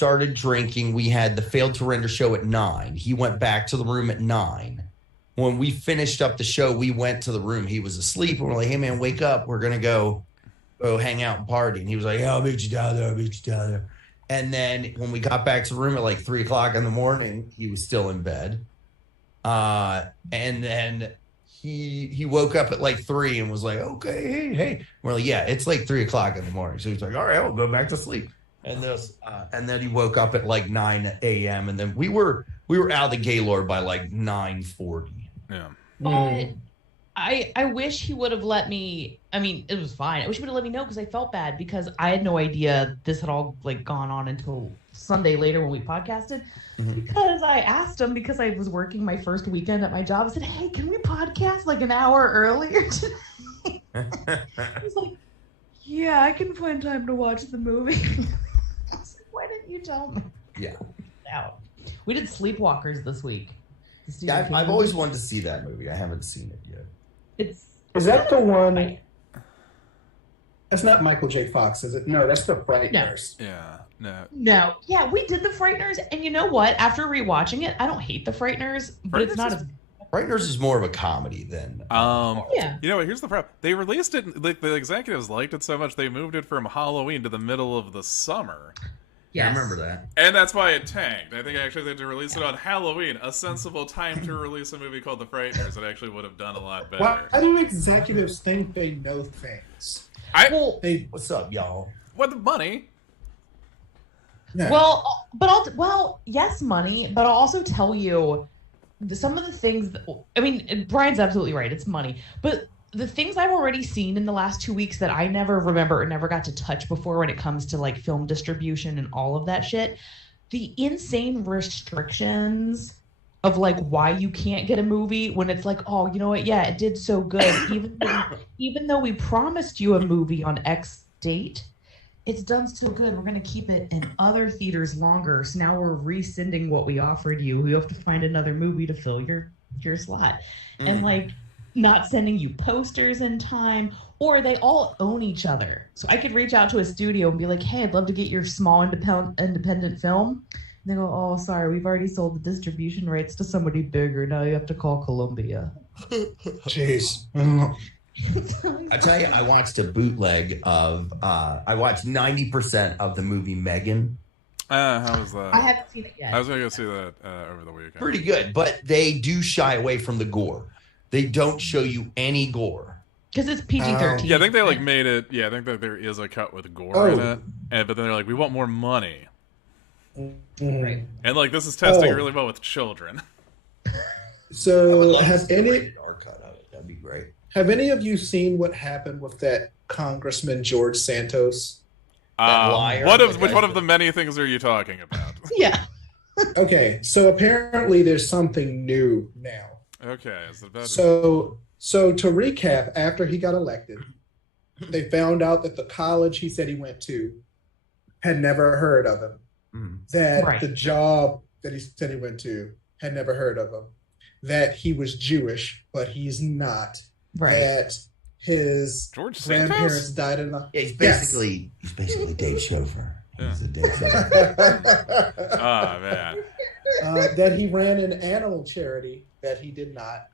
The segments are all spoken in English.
started drinking. We had the Failed to Render show at 9. He went back to the room at 9. When we finished up the show, we went to the room. He was asleep. And we're like, hey, man, wake up. We're going to go hang out and party. And he was like, yeah, I'll meet you down there. And then when we got back to the room at like 3 o'clock in the morning, he was still in bed. And then he woke up at like 3 and was like, okay, hey. We're like, yeah, it's like 3 o'clock in the morning. So he's like, all right, I'll go back to sleep. And then he woke up at like 9 a.m. And then we were out of the Gaylord by like 9:40. Yeah. But I wish he would have let me. I mean, it was fine. I wish he would have let me know because I felt bad because I had no idea this had all like gone on until Sunday later when we podcasted. Mm-hmm. Because I asked him because I was working my first weekend at my job. I said, "Hey, can we podcast like an hour earlier today?" He's like, "Yeah, I can find time to watch the movie." I was like, "Why didn't you tell me?" Yeah. Out. We did Sleepwalkers this week. Yeah, I've always wanted to see that movie. I haven't seen it yet. Is that the one? That's not Michael J. Fox, is it? No, that's the Frighteners. Yeah, no. Yeah, we did the Frighteners, and you know what? After rewatching it, I don't hate the Frighteners, but it's not as. Frighteners is more of a comedy than. Yeah. You know what? Here's the problem. They released it. Like the executives liked it so much, they moved it from Halloween to the middle of the summer. Yeah, I remember that. And that's why it tanked. I think actually they had to release it on Halloween, a sensible time to release a movie called The Frighteners. It actually would have done a lot better. Why do executives think they know things? What's up, y'all? What the money? Yeah. Well, yes, money, but I'll also tell you some of the things. I mean, Brian's absolutely right. It's money, but the things I've already seen in the last 2 weeks that I never remember or never got to touch before when it comes to like film distribution and all of that shit, the insane restrictions of like why you can't get a movie when it's like, oh, you know what? Yeah, it did so good. Even though we promised you a movie on X date, it's done so good. We're going to keep it in other theaters longer. So now we're rescinding what we offered you. You have to find another movie to fill your slot. And like, not sending you posters in time, or they all own each other. So I could reach out to a studio and be like, hey, I'd love to get your small independent film. And they go, oh, sorry, we've already sold the distribution rights to somebody bigger. Now you have to call Columbia. Jeez. I tell you, I watched a bootleg of, I watched 90% of the movie Megan. How was that? I haven't seen it yet. I was going to go see that over the weekend. Pretty good, but they do shy away from the gore. They don't show you any gore. Because it's PG-13. Yeah, I think they like made it. Yeah, I think that there is a cut with gore in it. But then they're like, we want more money. Right. And like, this is testing really well with children. So has any cut of it? That'd be great. Have any of you seen what happened with that Congressman George Santos? That liar. Which one of the many things are you talking about? Yeah. Okay, so apparently there's something new now. Okay, is it better? So to recap, after he got elected, they found out that the college he said he went to had never heard of him. That the job that he said he went to had never heard of him. That he was Jewish, but he's not. Right. That his grandparents died in the... Yeah, he's basically Dave's chauffeur. Yeah. He's a Dave's chauffeur. Oh, man. That he ran an animal charity that he did not.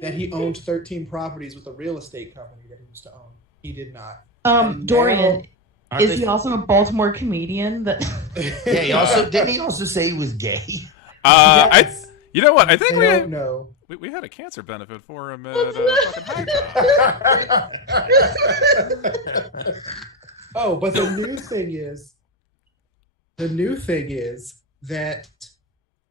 That he owned 13 properties with a real estate company that he used to own. He did not. Dorian, is he also a Baltimore comedian? That yeah, didn't he also say he was gay? Yes. You know what? I think I don't know. We had a cancer benefit for him at fucking High Top. Oh, but the new thing is that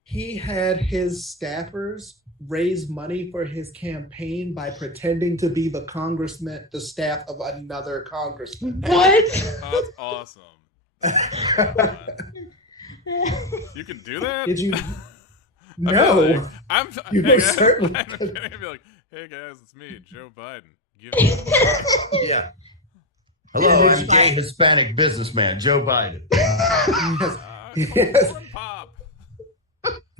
he had his staffers raise money for his campaign by pretending to be the staff of another congressman. What? That's awesome. You can do that? Did you? No. I'm you hey, certainly I'm kidding. I'd be like, hey guys, it's me, Joe Biden. Yeah. Hello, I'm gay Hispanic businessman, Joe Biden. Yes. Pop.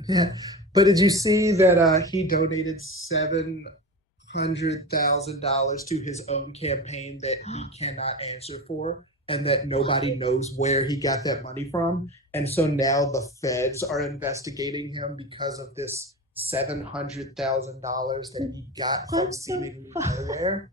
Yeah. But did you see that he donated $700,000 to his own campaign that he cannot answer for and that nobody knows where he got that money from. And so now the feds are investigating him because of this $700,000 that he got from seemingly nowhere.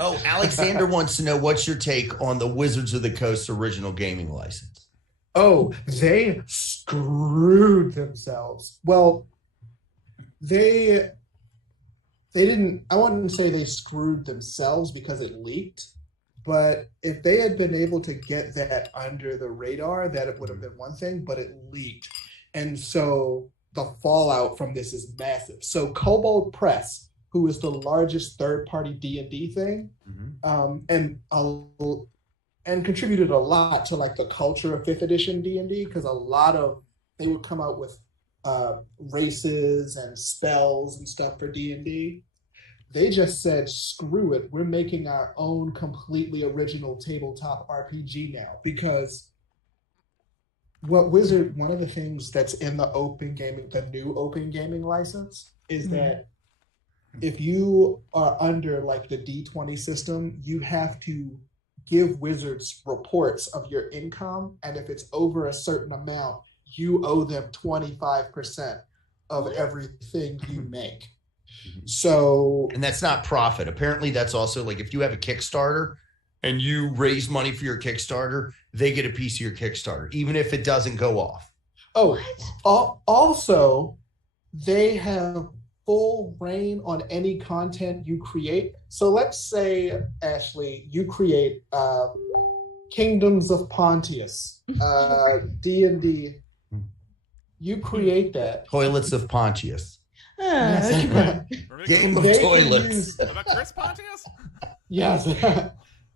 Oh, Alexander wants to know, what's your take on the Wizards of the Coast original gaming license? Oh, they screwed themselves. Well, they didn't, I wouldn't say they screwed themselves because it leaked, but if they had been able to get that under the radar, that it would have been one thing, but it leaked. And so the fallout from this is massive. So Kobold Press, who is the largest third-party D&D thing, and contributed a lot to like the culture of 5th edition D&D, because they would come out with races and spells and stuff for D&D. They just said, screw it, we're making our own completely original tabletop RPG now, because one of the things that's in the new open gaming license is that if you are under like the D20 system, you have to give Wizards reports of your income, and if it's over a certain amount, you owe them 25% of everything you make. So, and that's not profit. Apparently, that's also like if you have a Kickstarter and you raise money for your Kickstarter, they get a piece of your Kickstarter, even if it doesn't go off. Oh, also, they have full reign on any content you create. So let's say, Ashley, you create Kingdoms of Pontius, D&D. You create that. Toilets of Pontius. Game of toilets. Chris Pontius? Yes.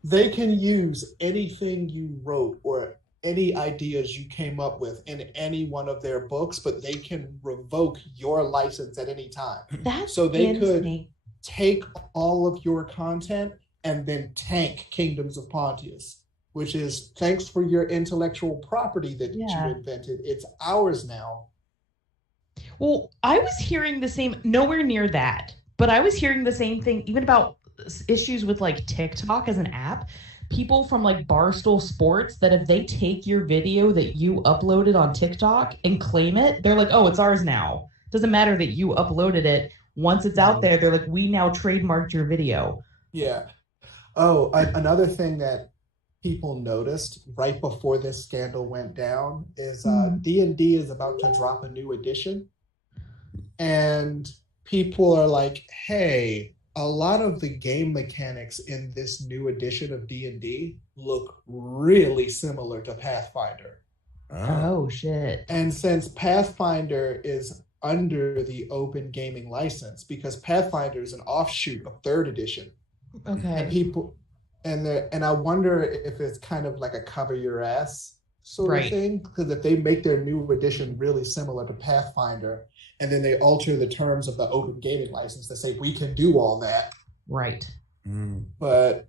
They can use anything you wrote or any ideas you came up with in any one of their books, but they can revoke your license at any time. So they could take all of your content and then tank Kingdoms of Pontius, which is, thanks for your intellectual property that you invented. It's ours now. Well, I was hearing the same, nowhere near that, but I was hearing the same thing even about issues with like TikTok as an app. People from like Barstool Sports, that if they take your video that you uploaded on TikTok and claim it, they're like, oh, it's ours now. Doesn't matter that you uploaded it. Once it's out there, they're like, we now trademarked your video. Yeah. Oh, another thing that people noticed right before this scandal went down is D&D is about to drop a new edition. And people are like, hey, a lot of the game mechanics in this new edition of D&D look really similar to Pathfinder. Oh, shit. And since Pathfinder is under the open gaming license, because Pathfinder is an offshoot of 3rd edition. Okay. And I wonder if it's kind of like a cover your ass sort of thing, because if they make their new edition really similar to Pathfinder, and then they alter the terms of the open gaming license to say we can do all that. Right. But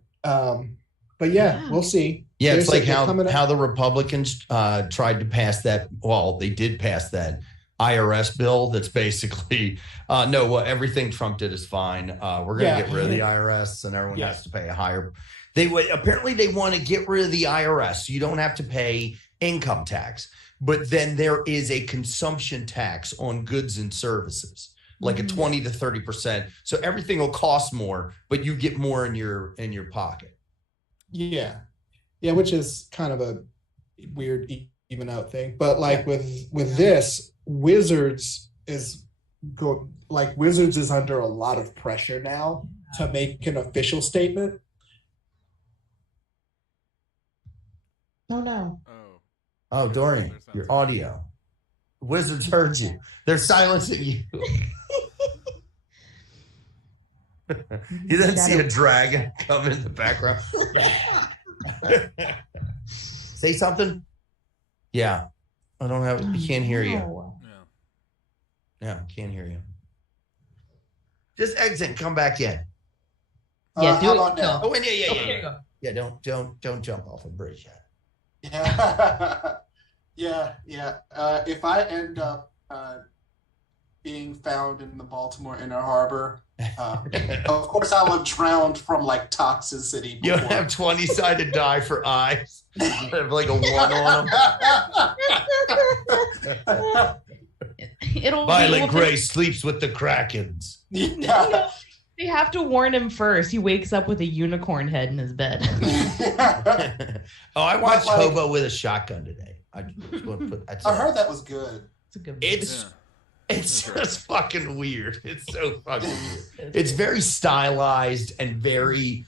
yeah, we'll see. Yeah, it's like how the Republicans tried to pass that. Well, they did pass that IRS bill that's basically everything Trump did is fine. We're going to get rid of the IRS, and everyone has to pay a higher. They want to get rid of the IRS, so you don't have to pay income tax. But then there is a consumption tax on goods and services, like a 20 to 30%. So everything will cost more, but you get more in your pocket. Yeah, which is kind of a weird even out thing. But like with this, Wizards is under a lot of pressure now to make an official statement. Oh no. Oh, Dorian, your audio. Wizards heard you. They're silencing you. You then see a dragon come in the background. Say something. Yeah. I don't have. We can't hear you. Yeah, can't hear you. Just exit and come back in. Yeah, do it now. Oh, yeah. Yeah, don't jump off a bridge yet. Yeah. If I end up being found in the Baltimore Inner Harbor. Of course, I'll have drowned from like toxicity. You have 20-sided die for eyes. Have like a 1 on them. Violet Gray sleeps with the Krakens. Yeah. They have to warn him first. He wakes up with a unicorn head in his bed. I watched Hobo with a Shotgun today. I heard that was good. It's a good. It's just fucking weird. It's so fucking weird. It's very stylized and very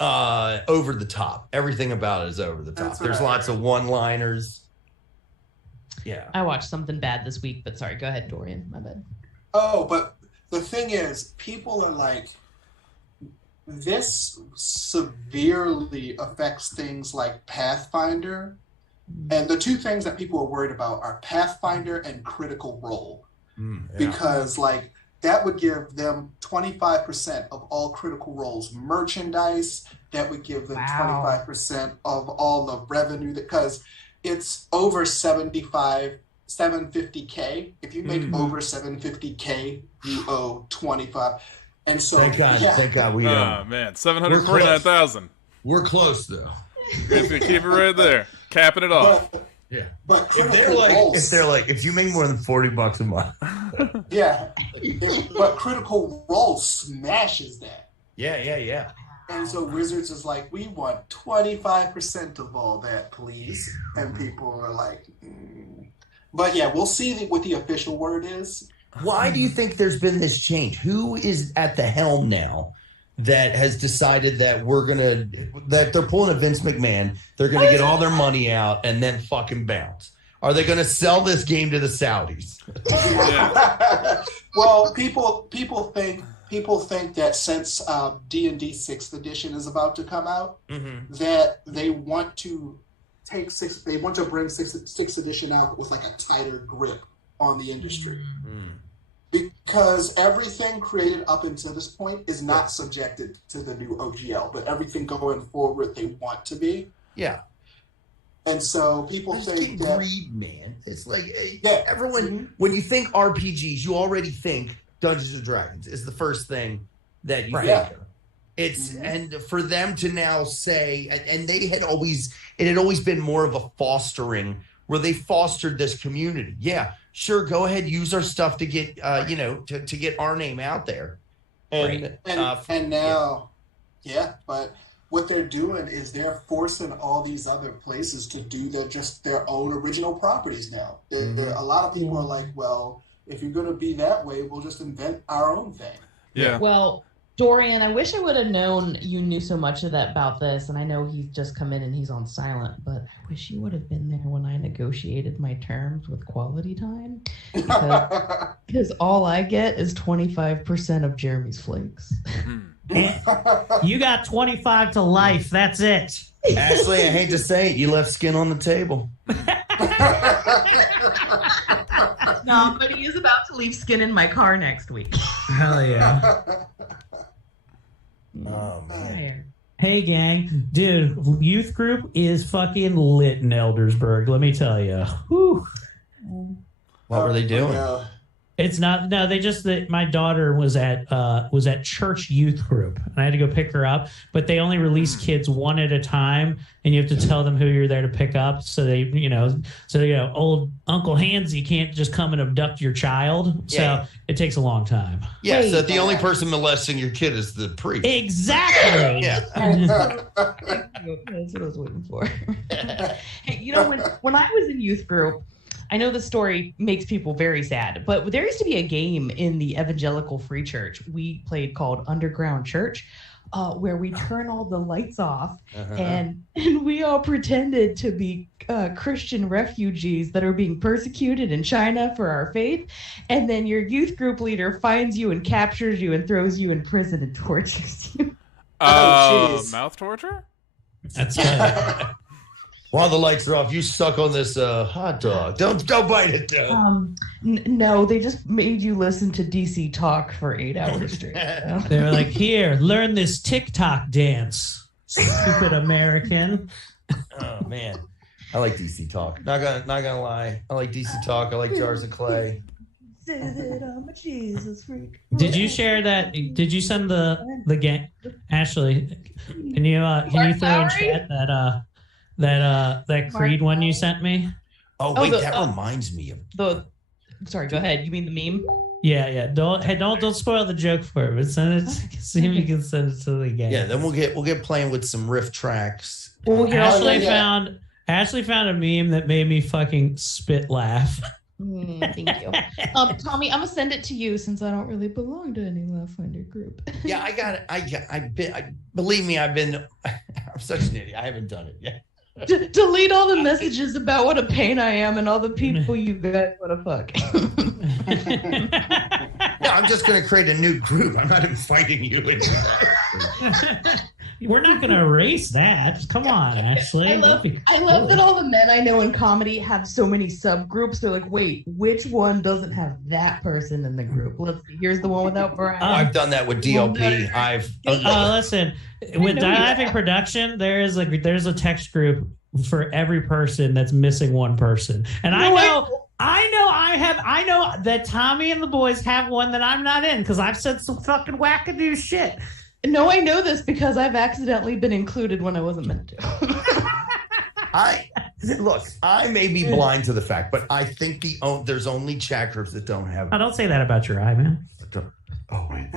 over the top. Everything about it is over the top. There's lots of one-liners. Yeah. I watched something bad this week, but sorry. Go ahead, Dorian. My bad. Oh, but the thing is, people are like, this severely affects things like Pathfinder. And the two things that people are worried about are Pathfinder and Critical Role. Because like that would give them 25% of all Critical Role's merchandise. That would give them 25% of all the revenue, because it's over 750K. If you make over 750K, you owe 25. And so thank God we don't. Oh man, 749,000. We're close though. You're gonna keep it right there, capping it off. But if they're like, if you make more than $40 a month. But Critical Role smashes that. Yeah. And so Wizards is like, we want 25% of all that, please. And people are like, But yeah, we'll see what the official word is. Why do you think there's been this change? Who is at the helm now that has decided that that they're pulling a Vince McMahon, they're gonna get all their money out and then fucking bounce? Are they gonna sell this game to the Saudis? Well, people think that since D&D 6th edition is about to come out, that they want to bring 6th edition out with like a tighter grip on the industry. Because everything created up until this point is not subjected to the new OGL, but everything going forward they want to be. Yeah. And so people think that greed, man. It's like everyone when you think RPGs, you already think Dungeons and Dragons is the first thing that you think of. It's and for them to now say, and it had always been more of a fostering where they fostered this community. Yeah, sure, go ahead, use our stuff to get to get our name out there. And now but what they're doing is they're forcing all these other places to do their own original properties now. A lot of people are like, well, if you're going to be that way, we'll just invent our own thing. Yeah. Well, Dorian, I wish I would have known you knew so much about this, and I know he's just come in and he's on silent, but I wish you would have been there when I negotiated my terms with Quality Time, because all I get is 25% of Jeremy's flakes. You got 25 to life. That's it. Ashley, I hate to say it, you left skin on the table. No, but he is about to leave skin in my car next week. Hell yeah. Oh, man. Hey, gang. Dude, youth group is fucking lit in Eldersburg, let me tell you. Whew. What were they doing? It's not. No, my daughter was at church youth group, and I had to go pick her up. But they only release kids one at a time, and you have to tell them who you're there to pick up. So old Uncle Hansy can't just come and abduct your child. So it takes a long time. Yeah. So the only person molesting your kid is the priest. Exactly. Yeah. That's what I was waiting for. Hey, when I was in youth group, I know the story makes people very sad, but there used to be a game in the Evangelical Free Church we played called Underground Church, where we turn all the lights off and we all pretended to be Christian refugees that are being persecuted in China for our faith. And then your youth group leader finds you and captures you and throws you in prison and tortures you. Mouth torture? That's right. While the lights are off, you suck on this hot dog. Don't bite it, Joe. No, they just made you listen to DC Talk for 8 hours straight. They were like, here, learn this TikTok dance, stupid American. Oh, man. I like DC Talk. Not gonna lie. I like DC Talk. I like Jars of Clay. say that I'm a Jesus freak. Did you share that? Did you send the game, Ashley? Can you throw in chat that Creed one you sent me? Oh wait, that reminds me of the. Sorry, go ahead. You mean the meme? Yeah. Don't spoil the joke for me. Send it. See if you can send it to the game. Yeah, then we'll get playing with some riff tracks. Ashley found a meme that made me fucking spit laugh. Thank you. Tommy, I'm gonna send it to you since I don't really belong to any Laughfinder group. Yeah, I got it. Believe me, I'm such an idiot. I haven't done it yet. Delete all the messages about what a pain I am and all the people you guys want to fuck. No, I'm just going to create a new group. I'm not inviting you in. We're not going to erase that. Come on, Ashley. I love that all the men I know in comedy have so many subgroups. They're like, wait, which one doesn't have that person in the group? Let's see. Here's the one without Brian. I've done that with DLP. Listen, with Diving Production, there's a text group for every person that's missing one person, and I know that Tommy and the boys have one that I'm not in because I've said some fucking wackadoo shit. No, I know this because I've accidentally been included when I wasn't meant to. I may be blind to the fact, but I think there's only chat groups that don't have. I don't say that about your eye, man. Oh, wait.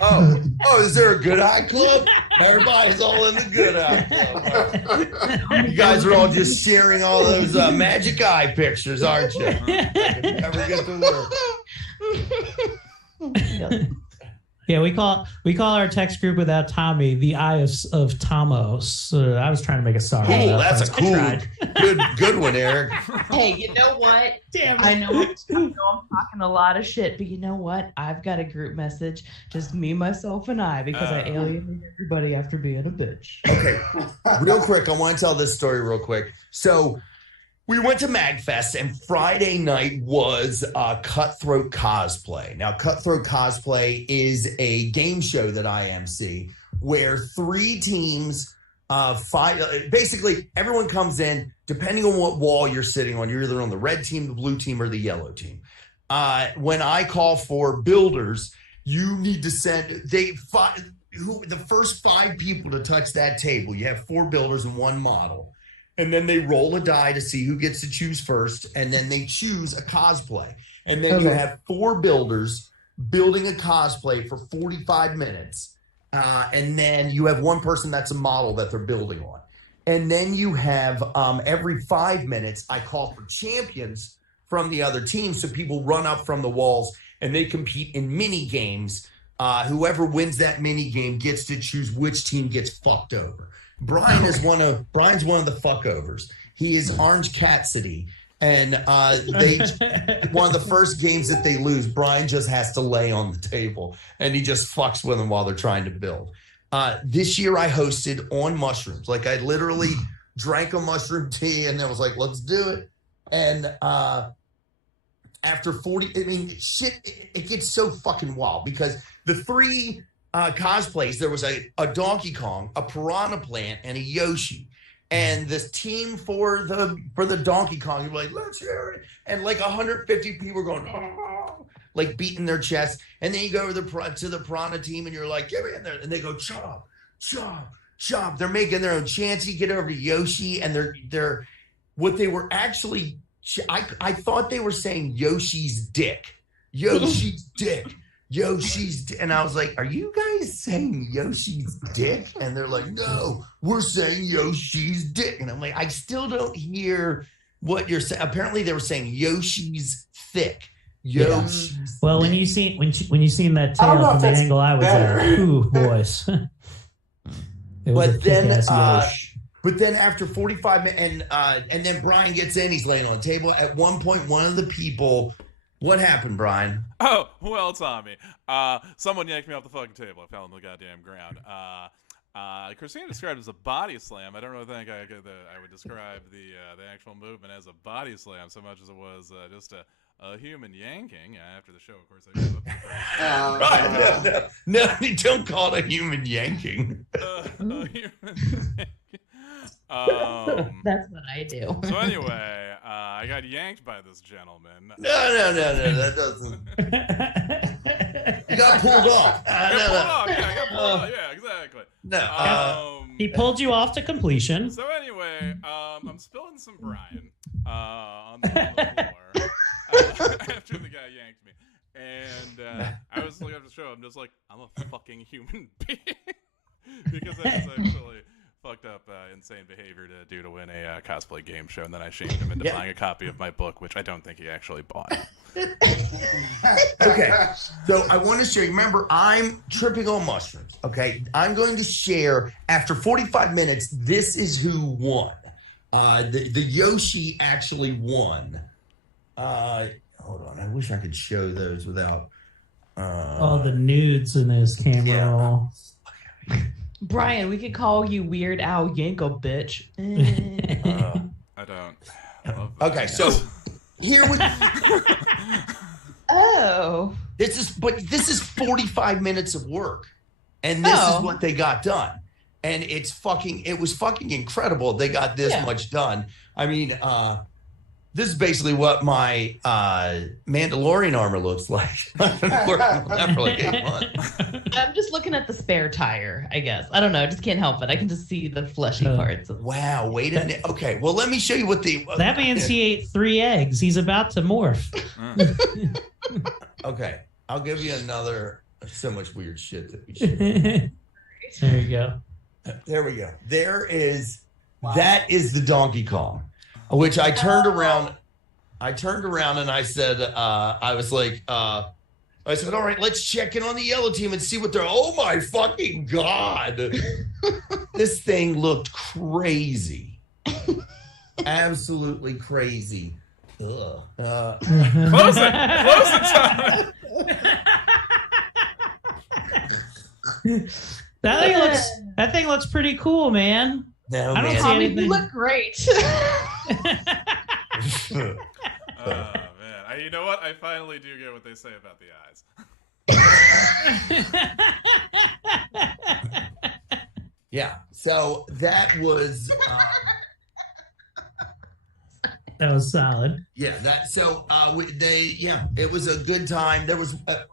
Oh, is there a good eye club? Everybody's all in the good eye club. You guys are all just sharing all those magic eye pictures, aren't you? Never get to work. Yeah, we call our text group without Tommy the Eye of Tomos. I was trying to make a song. Cool, that's a cool, good one, Eric. Hey, you know what? Damn it. I know I'm talking a lot of shit, but you know what? I've got a group message, just me, myself, and I, because I alienated everybody after being a bitch. Okay, real quick, I want to tell this story real quick. So we went to MagFest, and Friday night was Cutthroat Cosplay. Now, Cutthroat Cosplay is a game show that I MC where 3 teams, basically everyone comes in, depending on what wall you're sitting on. You're either on the red team, the blue team, or the yellow team. When I call for builders, you need to send the first 5 people to touch that table. You have 4 builders and 1 model. And then they roll a die to see who gets to choose first, and then they choose a cosplay. And then you have 4 builders building a cosplay for 45 minutes. And then you have 1 person that's a model that they're building on. And then you have every 5 minutes, I call for champions from the other team. So people run up from the walls and they compete in mini games. Whoever wins that mini game gets to choose which team gets fucked over. Brian's one of the fuckovers. He is Orange Cassidy, and one of the first games that they lose, Brian just has to lay on the table, and he just fucks with them while they're trying to build. This year I hosted on mushrooms. Like I literally drank a mushroom tea and then was like, let's do it. And after 40, I mean, shit, it gets so fucking wild because the 3 cosplays, there was a Donkey Kong, a Piranha Plant, and a Yoshi. And this team for the Donkey Kong, you're like, let's hear it. And like 150 people going, oh, like beating their chests. And then you go to the Piranha team and you're like, get in there. And they go, chop, chop, chop. They're making their own chants. You get over to Yoshi and they're what they were actually, I thought they were saying Yoshi's dick. Yoshi's dick. And I was like, are you guys saying Yoshi's dick? And they're like, no, we're saying Yoshi's dick. And I'm like, I still don't hear what you're saying. Apparently they were saying Yoshi's thick. Yoshi's Well, thick. when you seen that tail from the angle I was there, ooh, boys. But then after 45 minutes, and then Brian gets in, he's laying on the table. At one point, one of the people, what happened, Brian? Oh, well, Tommy. Someone yanked me off the fucking table. I fell on the goddamn ground. Christina described it as a body slam. I don't really think I would describe the actual movement as a body slam so much as it was just a human yanking. After the show, of course, I No, you don't call it a human yanking. a human yanking. That's what I do. So anyway, I got yanked by this gentleman. No, that doesn't. You got pulled off. I got pulled off. Yeah, exactly. No. He pulled you off to completion. So anyway, I'm spilling some brine on the floor after the guy yanked me. And I was looking at the show. I'm just like, I'm a fucking human being. Because that is actually fucked up, insane behavior to do to win a cosplay game show. And then I shamed him into buying a copy of my book, which I don't think he actually bought. Okay, so I want to share. Remember, I'm tripping on mushrooms. Okay, I'm going to share after 45 minutes. This is who won. The Yoshi actually won. Hold on, I wish I could show those without. All the nudes in his camera roll. Brian, we could call you Weird Al Yanko, bitch. I don't. Okay, so here we. Oh. This is 45 minutes of work, and this is what they got done, and it was fucking incredible. They got this much done. I mean, this is basically what my Mandalorian armor looks like. For like 8 months. I'm just looking at the spare tire, I guess. I don't know. I just can't help it. I can just see the fleshy parts. Wow. Wait a minute. Okay. Well, let me show you what the... That means he ate 3 eggs. He's about to morph. Okay. I'll give you another... So much weird shit that we should. There you go. There we go. There is... Wow. That is the Donkey Kong, which I turned around. I turned around and I said, I was like, I said, all right, let's check in on the yellow team and see what they're... Oh, my fucking God. This thing looked crazy. Absolutely crazy. Ugh. Close it, Tom. That thing looks pretty cool, man. No, I don't man. see Tommy, anything. you look great. Man, you know what? I finally do get what they say about the eyes. Yeah. So that was. That was solid. Yeah. That. So it was a good time. There was. I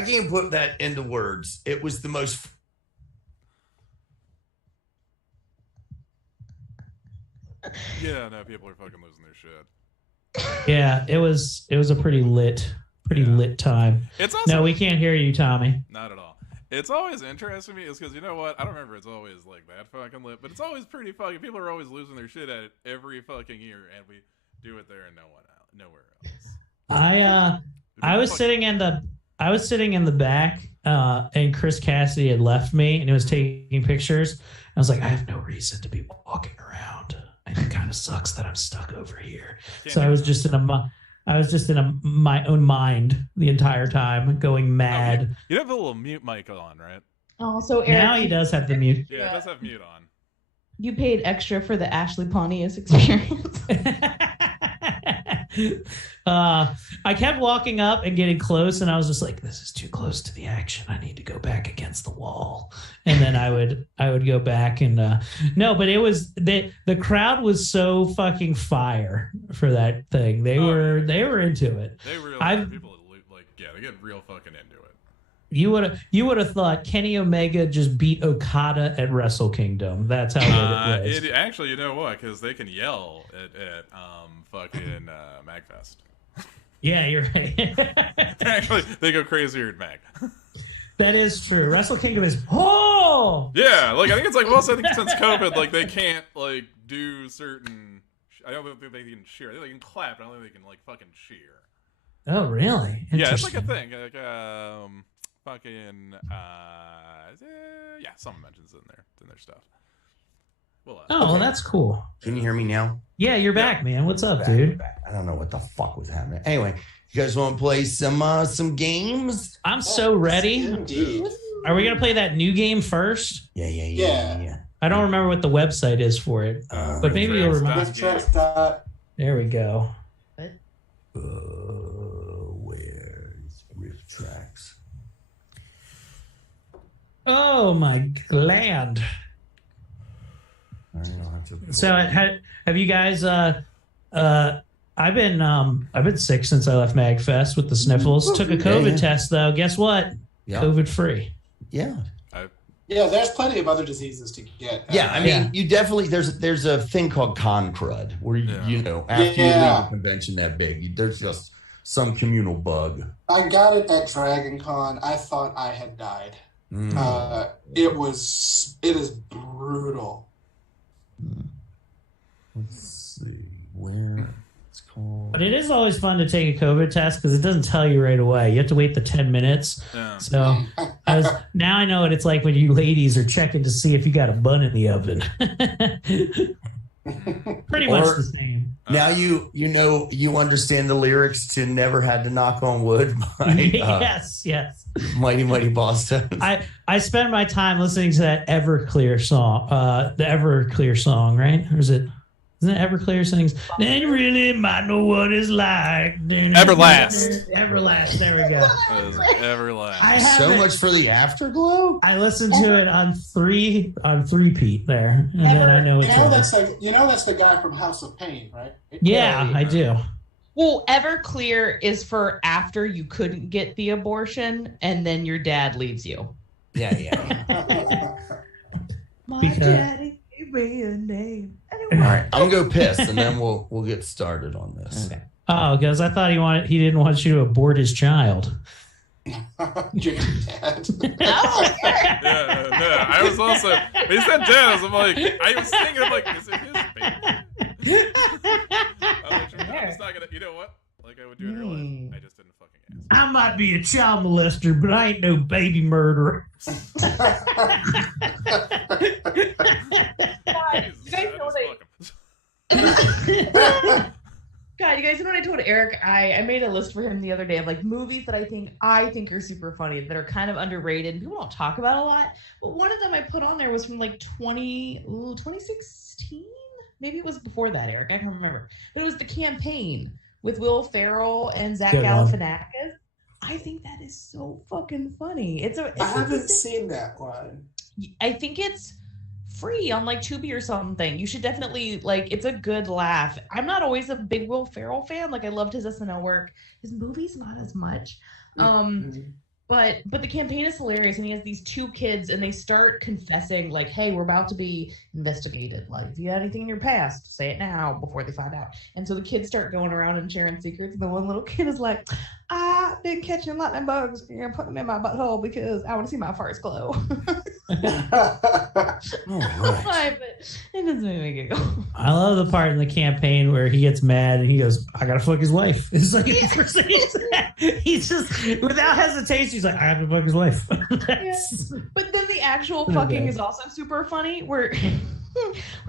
can't put that into words. It was the most. Yeah, no, people are fucking losing their shit. Yeah, it was a pretty lit time. It's also, no, we can't hear you, Tommy. Not at all. It's always interesting to me is because you know what? I don't remember it's always like that fucking lit, but it's always pretty fucking. People are always losing their shit at it every fucking year, and we do it there and nowhere else. I was sitting in the back, and Chris Cassidy had left me, and he was taking pictures. I was like, I have no reason to be walking around. And it kind of sucks that I'm stuck over here. So I was just in my own mind the entire time, going mad. You have a little mute mic on, right? Oh, so Eric, now he does have the mute. Yeah, it does have mute on. You paid extra for the Ashley Pontius experience. I kept walking up and getting close, and I was just like, this is too close to the action. I need to go back against the wall. And then I would go back and no, but it was the crowd was so fucking fire for that thing. They were into it. They really people like they get real fucking into it. You would have thought Kenny Omega just beat Okada at Wrestle Kingdom. That's how good it was. Actually, you know what? Because they can yell at fucking MagFest. Yeah, you're right. Actually, they go crazier at Mag. That is true. Wrestle Kingdom is yeah. Like I think it's like I think since COVID, like they can't like do certain. I don't think they can cheer. I think they can clap. I don't think they can like fucking cheer. Oh, really? Yeah, it's like a thing. Like fucking someone mentions it in their stuff. Well, that's cool. Can you hear me now? Yeah, you're back, man. What's up, dude? I don't know what the fuck was happening. Anyway, you guys want to play some games? I'm so ready. Indeed. Are we gonna play that new game first? Yeah. I don't remember what the website is for it, but maybe you'll remember. There we go. What? Where's Rift Tracks? Oh my gland! So have you guys? I've been sick since I left MagFest with the sniffles. Took a COVID test though. Guess what? Yeah. COVID free. Yeah. Yeah, there's plenty of other diseases to get. Yeah, I mean, you definitely there's a thing called con crud where you know after you leave a convention that big, there's just some communal bug. I got it at Dragon Con. I thought I had died. It is brutal. Let's see where it's called. But it is always fun to take a COVID test because it doesn't tell you right away. You have to wait the 10 minutes. Yeah. So now I know what it's like when you ladies are checking to see if you got a bun in the oven. Pretty much the same. Now you understand the lyrics to "Never Had to Knock on Wood" by yes. Mighty Mighty Boston. I spend my time listening to that Everclear song, the Everclear song, right? Or isn't it Everclear sings? They really might know what it's like. Everlast. Everlast. There we go. Everlast. So much for the afterglow. I listened to it on three-peat there, and then I know it's. That's the guy from House of Pain, right? Yeah, I do. Well, Everclear is for after you couldn't get the abortion, and then your dad leaves you. Yeah. My daddy gave me a name. All right, I'm gonna go piss, and then we'll get started on this. Okay. Oh, because I thought he didn't want you to abort his child. Your dad. Yeah. I was also. He said dad. I was thinking, is it his baby? It's not gonna. You know what? Like I would do in real life. I just didn't fucking ask. I might be a child molester, but I ain't no baby murderer. God, you guys know what I told Eric? I made a list for him the other day of like movies that I think are super funny, that are kind of underrated and people don't talk about a lot. But one of them I put on there was from like 2016. Maybe it was before that, Eric. I can't remember. But it was The Campaign with Will Ferrell and Zach Galifianakis. I think that is so fucking funny. I haven't seen that one. I think it's free on like Tubi or something. You should definitely it's a good laugh. I'm not always a big Will Ferrell fan. Like I loved his SNL work. His movies not as much. But The Campaign is hilarious, and he has these two kids, and they start confessing, like, hey, we're about to be investigated. Like, if you had anything in your past, say it now before they find out. And so the kids start going around and sharing secrets, and the one little kid is like, I've been catching lightning bugs and putting them in my butthole because I want to see my farts glow. But it doesn't make me giggle. I love the part in The Campaign where he gets mad and he goes, I gotta fuck his wife. It's like the first thing he said. He's just, without hesitation, he's like, I have to fuck his wife. Yes. But then the actual fucking is also super funny where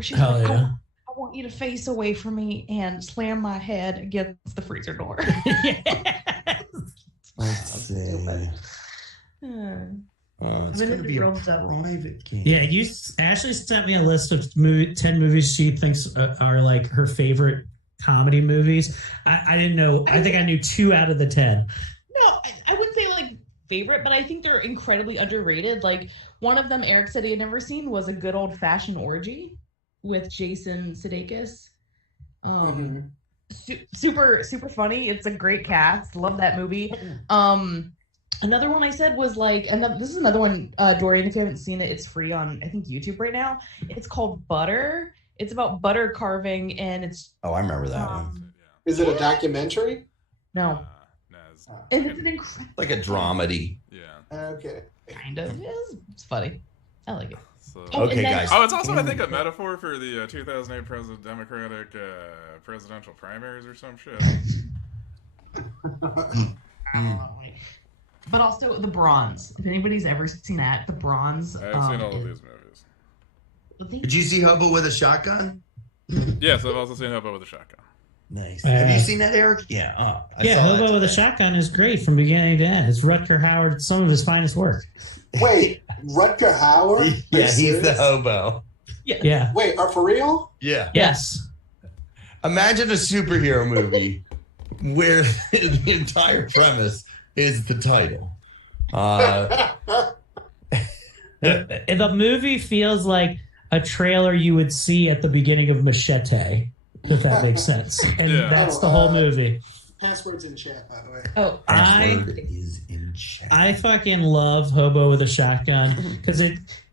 she's Hell like, yeah. I want you to face away from me and slam my head against the freezer door. Let's see. It's going to be a private game. Yeah, Ashley sent me a list of 10 movies she thinks are like her favorite comedy movies. I didn't know. I think I knew 2 out of the 10. No, I wouldn't say like favorite, but I think they're incredibly underrated. Like one of them, Eric said he had never seen, was A Good Old Fashioned Orgy with Jason Sudeikis. Super funny. It's a great cast. Love that movie. Another one I said was this is another one, Dorian, if you haven't seen it, it's free on, I think, YouTube right now. It's called Butter. It's about butter carving, and it's... Oh, I remember that one. Is it a documentary? No. And it's an incredible... Like a dramedy. Yeah. Okay. Kind of. It's funny. I like it. So, okay, guys. Oh, it's also, I think, a metaphor for the 2008 Democratic presidential primaries or some shit. But also The Bronze. If anybody's ever seen that, The Bronze. I've seen all of these movies. Did you see Hobo with a Shotgun? Yes, I've also seen Hobo with a Shotgun. Nice. Have you seen that, Eric? Yeah. Hobo with a Shotgun is great from beginning to end. It's Rutger Hauer, some of his finest work. Wait, Rutger Hauer? Yeah, he's the hobo. Yeah. Wait, for real? Yeah. Yes. Imagine a superhero movie where the entire premise is the title. The movie feels like a trailer you would see at the beginning of Machete, if that makes sense. And that's the whole movie. Password's in chat, by the way. Oh, Password is in chat. I fucking love Hobo with a Shotgun because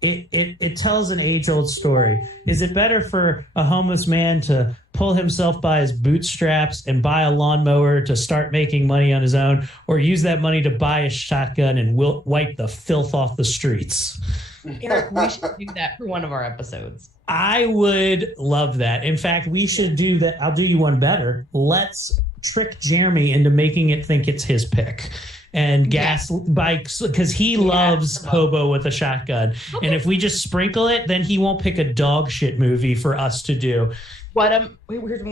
it tells an age-old story. Is it better for a homeless man to pull himself by his bootstraps and buy a lawnmower to start making money on his own, or use that money to buy a shotgun and wipe the filth off the streets? Eric, we should do that for one of our episodes. I would love that. In fact, we should do that. I'll do you one better. Let's trick Jeremy into making it think it's his pick. And gas bikes, because he loves Hobo with a Shotgun. Okay. And if we just sprinkle it, then he won't pick a dog shit movie for us to do. Here's what I'm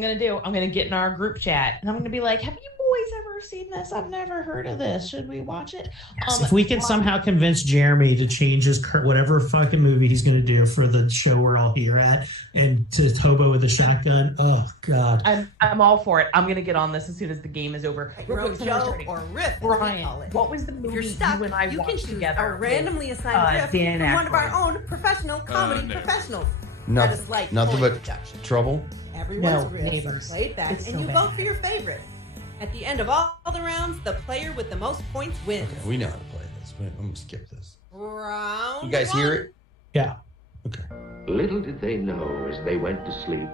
going to do. I'm going to get in our group chat, and I'm going to be like, have you boys ever seen this? I've never heard of this. Should we watch it? If we can somehow convince Jeremy to change his whatever fucking movie he's going to do for the show we're all here at, and to Hobo with a Shotgun, oh God, I'm all for it. I'm going to get on this as soon as the game is over. Joe or Riff, Brian, what was the movie you and I watched together? A randomly assigned riff from one of our own professional comedy professionals. Nothing but trouble. Everyone's riffs are played back, and you vote for your favorite. At the end of all the rounds, the player with the most points wins. Okay, we know how to play this. I'm going to skip this. Round You guys one. hear it? Yeah. Okay. Little did they know as they went to sleep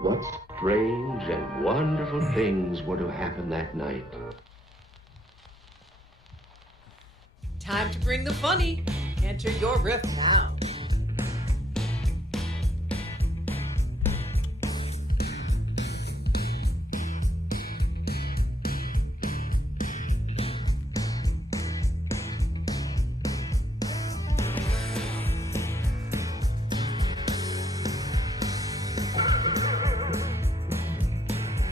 what strange and wonderful things were to happen that night. Time to bring the funny. Enter your riff now.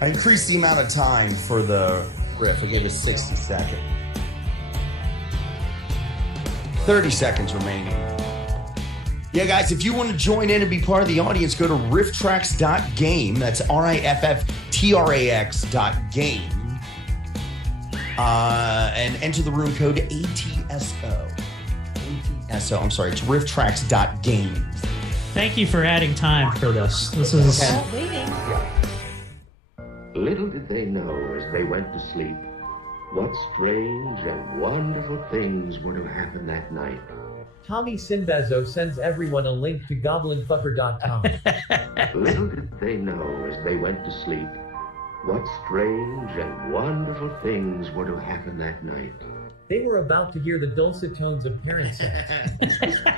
I increased the amount of time for the riff. I gave it 60 seconds. 30 seconds remaining. Yeah, guys, if you want to join in and be part of the audience, go to rifftrax.game. That's rifftrax.game. And enter the room code ATSO. ATSO, I'm sorry, it's rifftrax.game. Thank you for adding time for this. This is Waiting. Little did they know as they went to sleep what strange and wonderful things were to happen that night. Tommy Sinbazo sends everyone a link to goblinfucker.com. Little did they know as they went to sleep what strange and wonderful things were to happen that night. They were about to hear the dulcet tones of parent sex.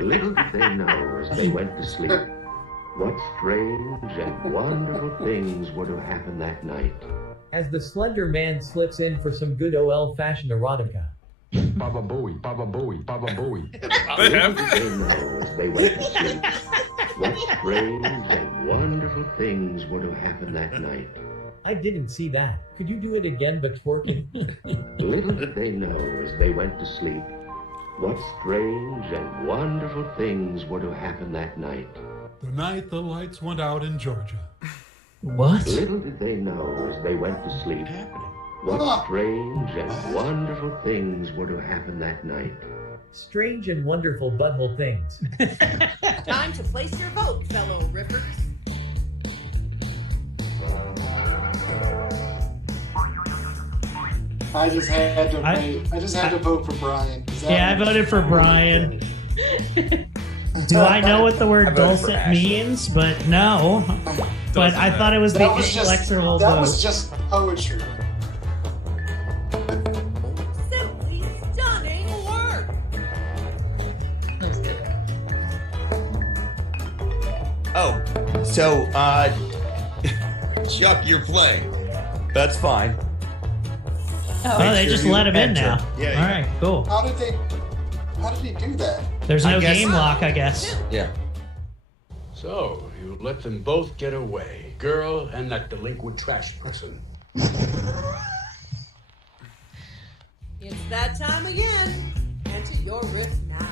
Little did they know as they went to sleep what strange and wonderful things were to happen that night. As the Slender Man slips in for some good old-fashioned erotica. Baba Booey, Baba Booey, Baba Booey. Little did they know as they went to sleep what strange and wonderful things were to happen that night. I didn't see that. Could you do it again but twerking? Little did they know as they went to sleep what strange and wonderful things were to happen that night. The night the lights went out in Georgia. What? Little did they know as they went to sleep what strange and wonderful things were to happen that night. Strange and wonderful butthole things. Time to place your vote, fellow rippers. I just had to vote for Brian. I voted for Brian. Do I know what the word dulcet means? But no. But I thought it was the intellectual vote. That was just poetry. Simply stunning work. That was good. Oh, so, Chuck, you're playing. That's fine. Oh, they just let him in now. Yeah. All right, cool. How did he do that? There's no game lock, I guess. Yeah. So, you let them both get away. Girl and that delinquent trash person. It's that time again. Enter your riff now.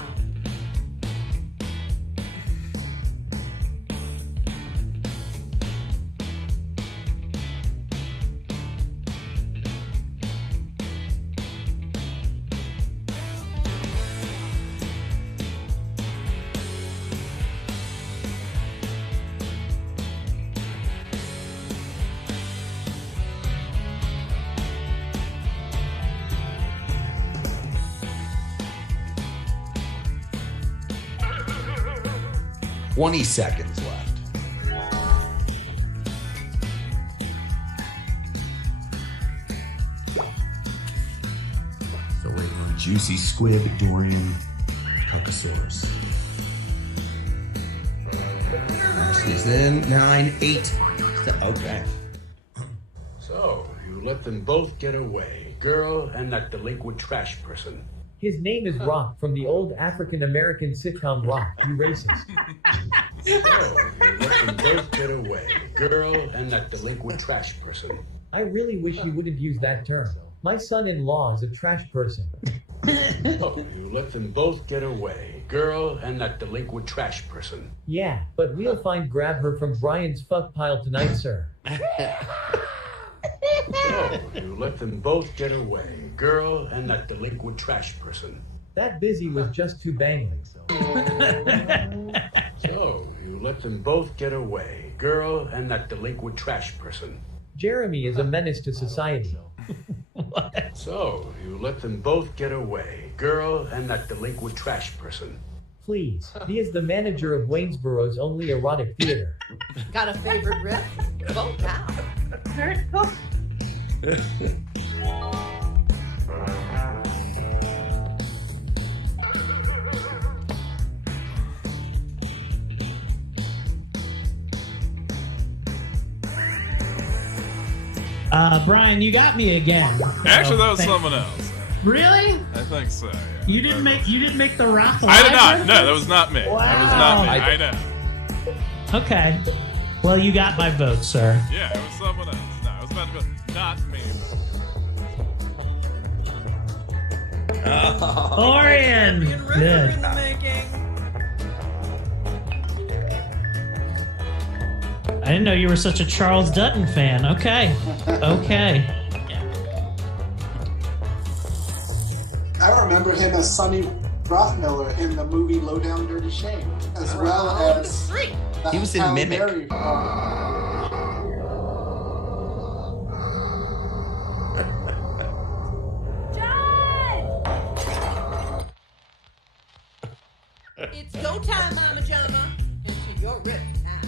20 seconds left. So waiting on juicy squid, durian, Puckosaurus. She's in 9, 8. Okay. So, you let them both get away. Girl and that delinquent trash person. His name is Rock from the old African-American sitcom Rock, you racist. So, you let them both get away. Girl and that delinquent trash person. I really wish you wouldn't use that term. My son-in-law is a trash person. So, you let them both get away. Girl and that delinquent trash person. Yeah, but we'll grab her from Brian's fuck pile tonight, sir. So, you let them both get away. Girl and that delinquent trash person. That busy was just too bangly. So, you let them both get away. Girl and that delinquent trash person. Jeremy is a menace to society. So, you let them both get away. Girl and that delinquent trash person. Please, he is the manager of Waynesboro's only erotic theater. Got a favorite riff? Vote now. Brian, you got me again. Actually, that was someone else. Really? I think so. Yeah. You didn't make the Rock. I did not. No, that was not me. Wow. That was not me. I know. Okay. Well, you got my vote, sir. Yeah, it was someone else. No, it was about to be not me. Orion. Good. I didn't know you were such a Charles Dutton fan. Okay. Okay. I remember him as Sonny Rothmiller in the movie Low Down Dirty Shame, as well as he was in Halle Mimic. Berry. It's go time, Mama Jama. Into your riff now.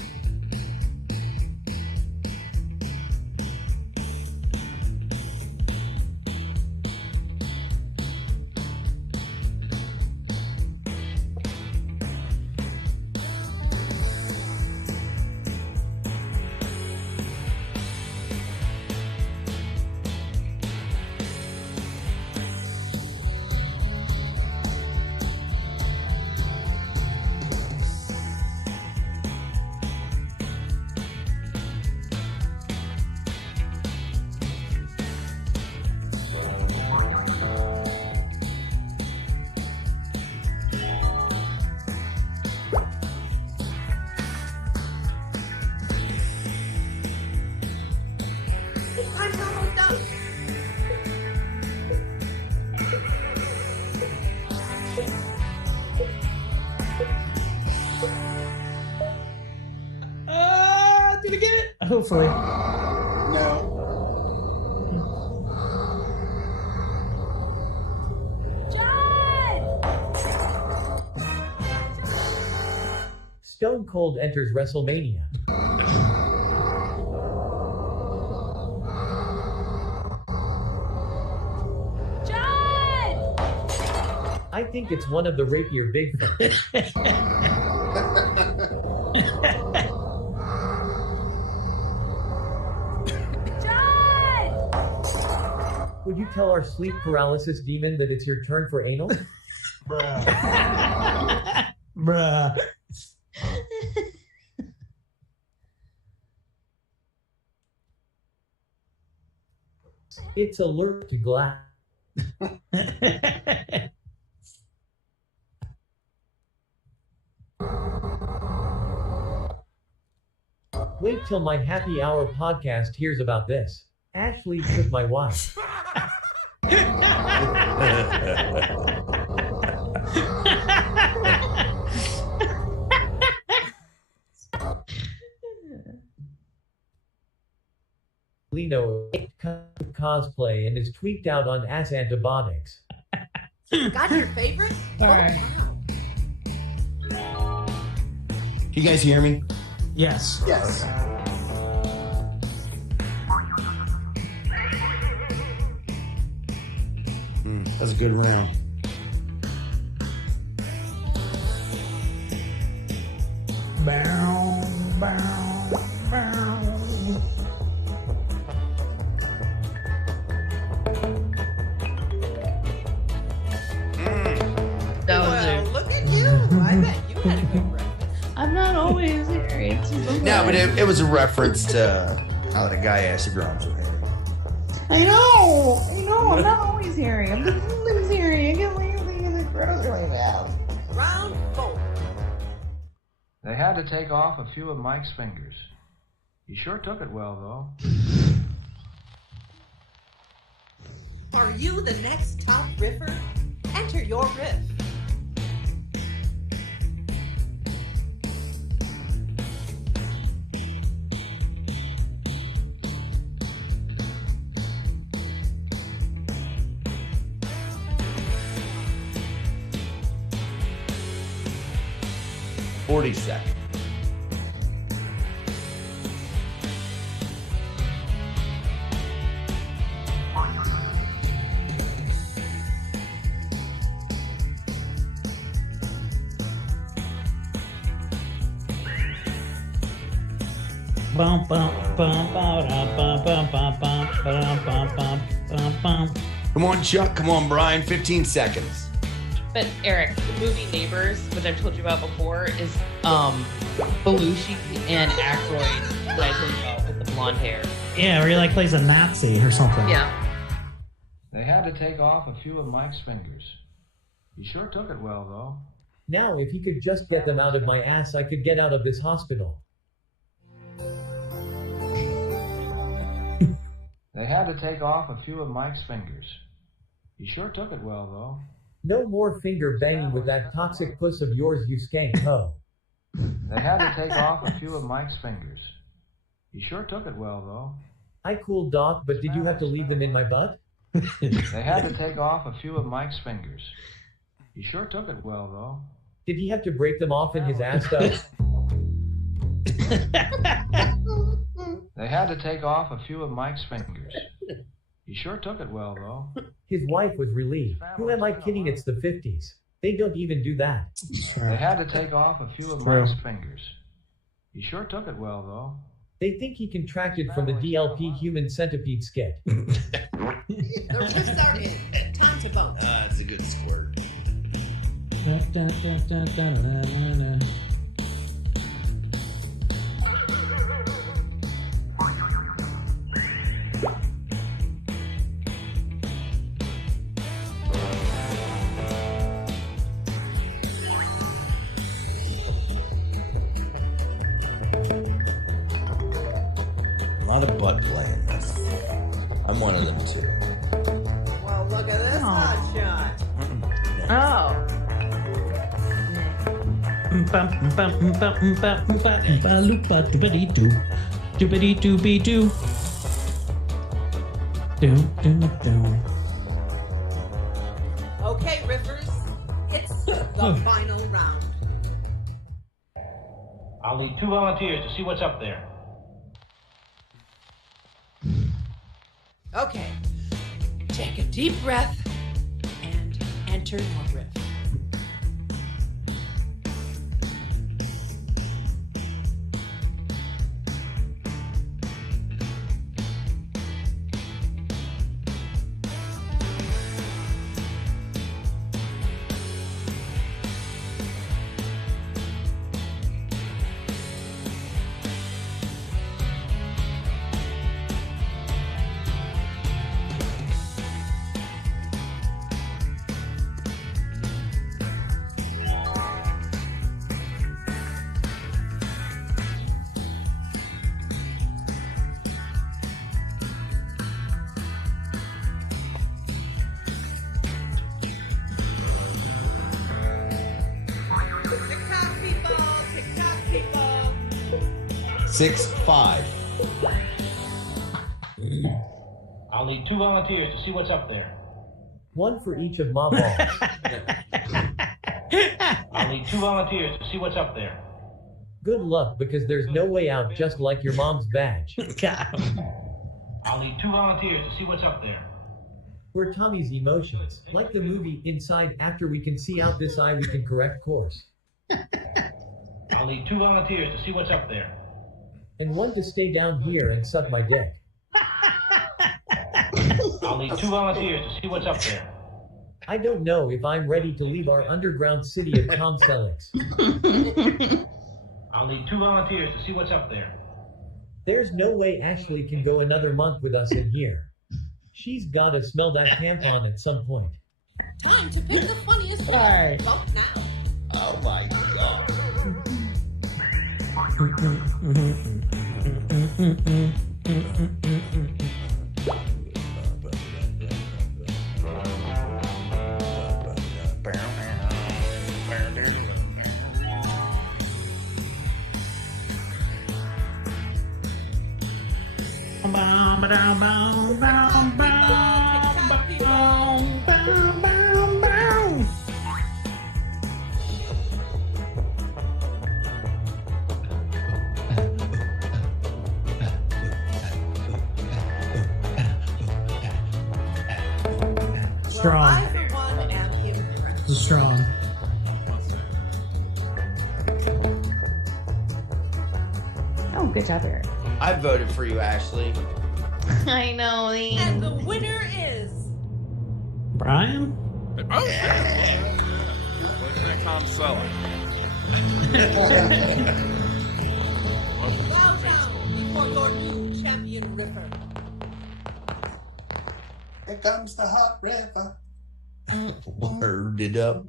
Did you get it? Hopefully. No. Stone Cold enters WrestleMania. I think it's one of the rapier big things. Would you tell our sleep paralysis demon that it's your turn for anal? Bruh. Bruh. It's alert to glass. Wait till my happy hour podcast hears about this. Ashley took my wife. Lino cosplay and is tweaked out on ass antibiotics. Got your favorite? All right. Can you guys hear me? Yes. Yes. That was a good round. Bow, bow, bow. Well, look at you. I bet you had a good breakfast. I'm not always hairy. It's just No, but it was a reference to how the guy asked if your arms were hairy. I know. I'm not always hairy. I'm sometimes hairy. I get lazy and it grows really fast. Round 4. They had to take off a few of Mike's fingers. He sure took it well, though. Are you the next top riffer? Enter your riff. Seconds. Bum, bum, bum, bum, bum, bum, bum, bum, bum, bum, bum, bum. Come on, Chuck. Come on, Brian. 15 seconds. But Eric, the movie Neighbors, which I've told you about before, is Belushi and Aykroyd that I told you about with the blonde hair. Yeah, where he like plays a Nazi or something. Yeah. They had to take off a few of Mike's fingers. He sure took it well, though. Now, if he could just get them out of my ass, I could get out of this hospital. They had to take off a few of Mike's fingers. He sure took it well, though. No more finger banging with that toxic puss of yours, you skank hoe. They had to take off a few of Mike's fingers. He sure took it well, though. I cool Doc, but did you have to leave them in my butt? They had to take off a few of Mike's fingers. He sure took it well, though. Did he have to break them off in his ass, though? They had to take off a few of Mike's fingers. He sure took it well, though. His wife was relieved. Who am I kidding? It's the 50s. They don't even do that. They had to take off a few of Mike's fingers. He sure took it well, though. They think he contracted from the DLP Human Centipede skit. The riffs are in. Time to vote. It's a good squirt. A lot of butt play in this. I'm one of them too. Well, look at this hot shot. Oh. Okay, riffers, it's the final round. I'll need 2 volunteers to see what's up there. Okay, take a deep breath and enter your riff. TikTok people. 6-5. I'll need 2 volunteers to see what's up there. 1 for each of my balls. I'll need 2 volunteers to see what's up there. Good luck, because there's no way out, just like your mom's badge. I'll need 2 volunteers to see what's up there. For Tommy's emotions, like the movie Inside, after we can see out this eye, we can correct course. I'll need 2 volunteers to see what's up there. And 1 to stay down here and suck my dick. I'll need 2 volunteers to see what's up there. I don't know if I'm ready to leave our underground city of Tom Selleck's. I'll need 2 volunteers to see what's up there. There's no way Ashley can go another month with us in here. She's gotta smell that tampon at some point. Time to pick the funniest one. Vote now. Oh my god. Strong. I, for one, am impressed. Strong. Oh, good job, Eric. I voted for you, Ashley. I know. And the winner is... Brian? Oh, shit. Looking at Tom Selleck. Bow down before your new champion Ripper. Here comes the hot river. Word it up.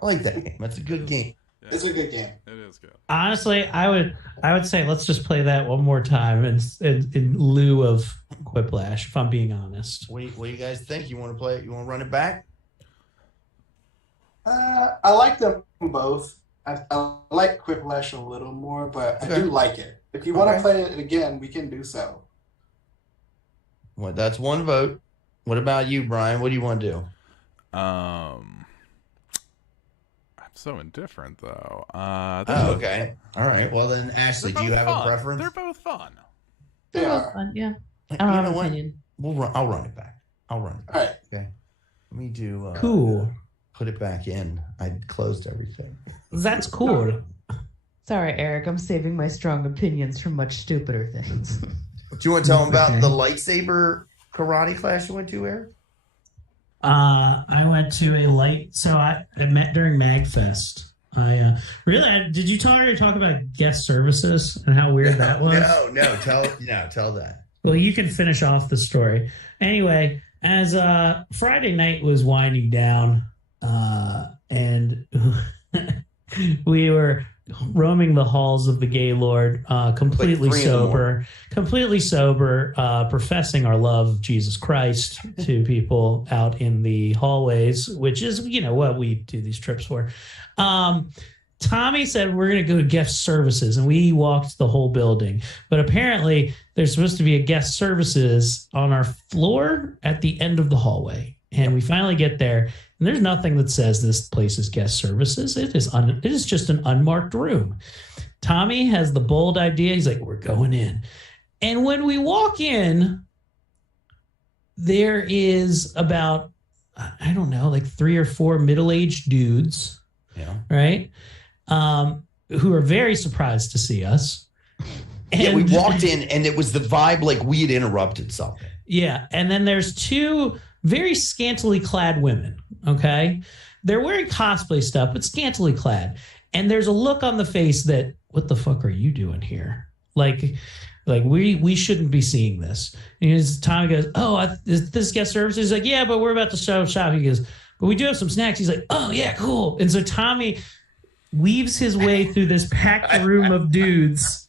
I like that game. That's a good game. Yeah. It's a good game. It is good. Honestly, I would say let's just play that one more time in lieu of Quiplash, if I'm being honest. What do you guys think? You want to play it? You want to run it back? I like them both. I like Quiplash a little more, but Okay. I do like it. If you want to play it again, we can do so. Well, that's one vote. What about you, Brian? What do you want to do? I'm so indifferent though. Okay. All right. Well then, Ashley, do you have a preference? They're both fun. They're Yeah. both fun, yeah. I You don't have know an what? opinion. I'll run it back. I'll run it back. All right. Okay. Let me do. Cool. Put it back in. I closed everything. That's cool. Sorry, Eric. I'm saving my strong opinions for much stupider things. Do you want to tell them about the lightsaber karate class you went to, Eric? I went to I met during MagFest. Did you already talk about guest services and how weird that was? No, tell that. Well, you can finish off the story. Anyway, as Friday night was winding down, and we were roaming the halls of the Gaylord, completely sober, professing our love of Jesus Christ to people out in the hallways, which is, what we do these trips for. Tommy said, we're going to go to guest services, and we walked the whole building. But apparently there's supposed to be a guest services on our floor at the end of the hallway. And we finally get there, and there's nothing that says this place is guest services. It is just an unmarked room. Tommy has the bold idea. He's like, we're going in. And when we walk in, there is about, I don't know, like 3 or 4 middle-aged dudes, right? Who are very surprised to see us. And we walked in, and it was the vibe like we had interrupted something. Yeah, and then there's 2 very scantily clad women, okay? They're wearing cosplay stuff, but scantily clad. And there's a look on the face that, what the fuck are you doing here? Like we shouldn't be seeing this. And Tommy goes, is this guest services? He's like, yeah, but we're about to shop. He goes, but we do have some snacks. He's like, oh, yeah, cool. And so Tommy weaves his way through this packed room of dudes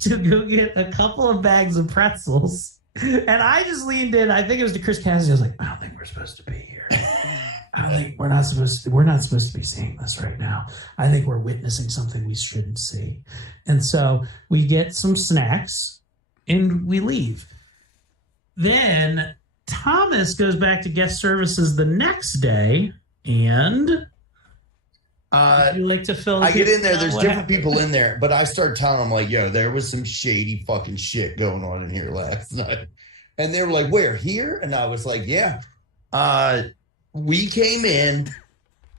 to go get a couple of bags of pretzels. And I just leaned in. I think it was to Chris Cassidy. I was like, I don't think we're supposed to be here. I don't think we're not supposed to be seeing this right now. I think we're witnessing something we shouldn't see. And so we get some snacks and we leave. Then Thomas goes back to guest services the next day, and Would you like to fill? I get in there. There's different people in there, but I start telling them like, "Yo, there was some shady fucking shit going on in here last night," and they were like, "Where? Here?" And I was like, "Yeah." We came in.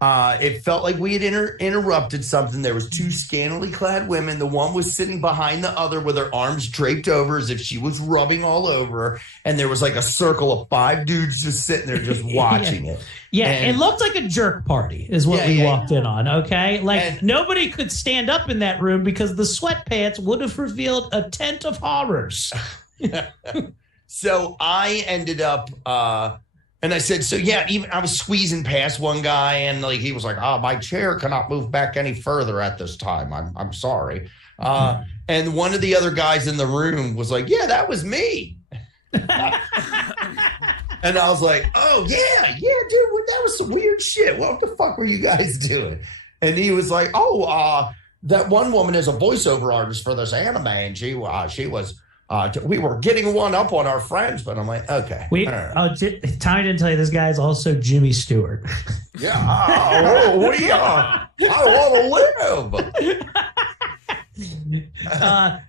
It felt like we had interrupted something. There was two scantily clad women. The one was sitting behind the other with her arms draped over as if she was rubbing all over her. And there was like a circle of 5 dudes just sitting there just watching it. Yeah, and it looked like a jerk party is what we walked in on, okay? Like, nobody could stand up in that room because the sweatpants would have revealed a tent of horrors. So I ended up... and I said, so yeah, even I was squeezing past one guy and like he was like, "Oh, my chair cannot move back any further at this time. I'm sorry." And one of the other guys in the room was like, "Yeah, that was me." And I was like, "Oh yeah, dude, that was some weird shit. What the fuck were you guys doing?" And he was like, "Oh, that one woman is a voiceover artist for this anime, and she was." We were getting one up on our friends, but I'm like, okay. Tommy didn't tell you this guy is also Jimmy Stewart. Yeah, I want to live.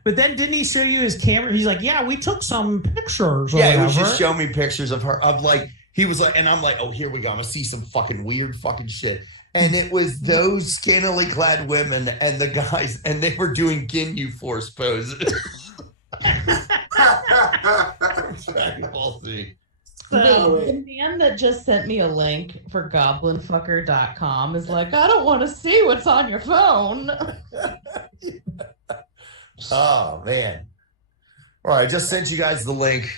But then didn't he show you his camera? He's like, yeah, we took some pictures. Yeah, he was just showing me pictures of her, of like, he was like, and I'm like, oh, here we go. I'm going to see some fucking weird fucking shit. And it was those scantily clad women and the guys, and they were doing Ginyu Force poses. The man that just sent me a link for goblinfucker.com is like, I don't want to see what's on your phone. Oh, man. All right, I just sent you guys the link.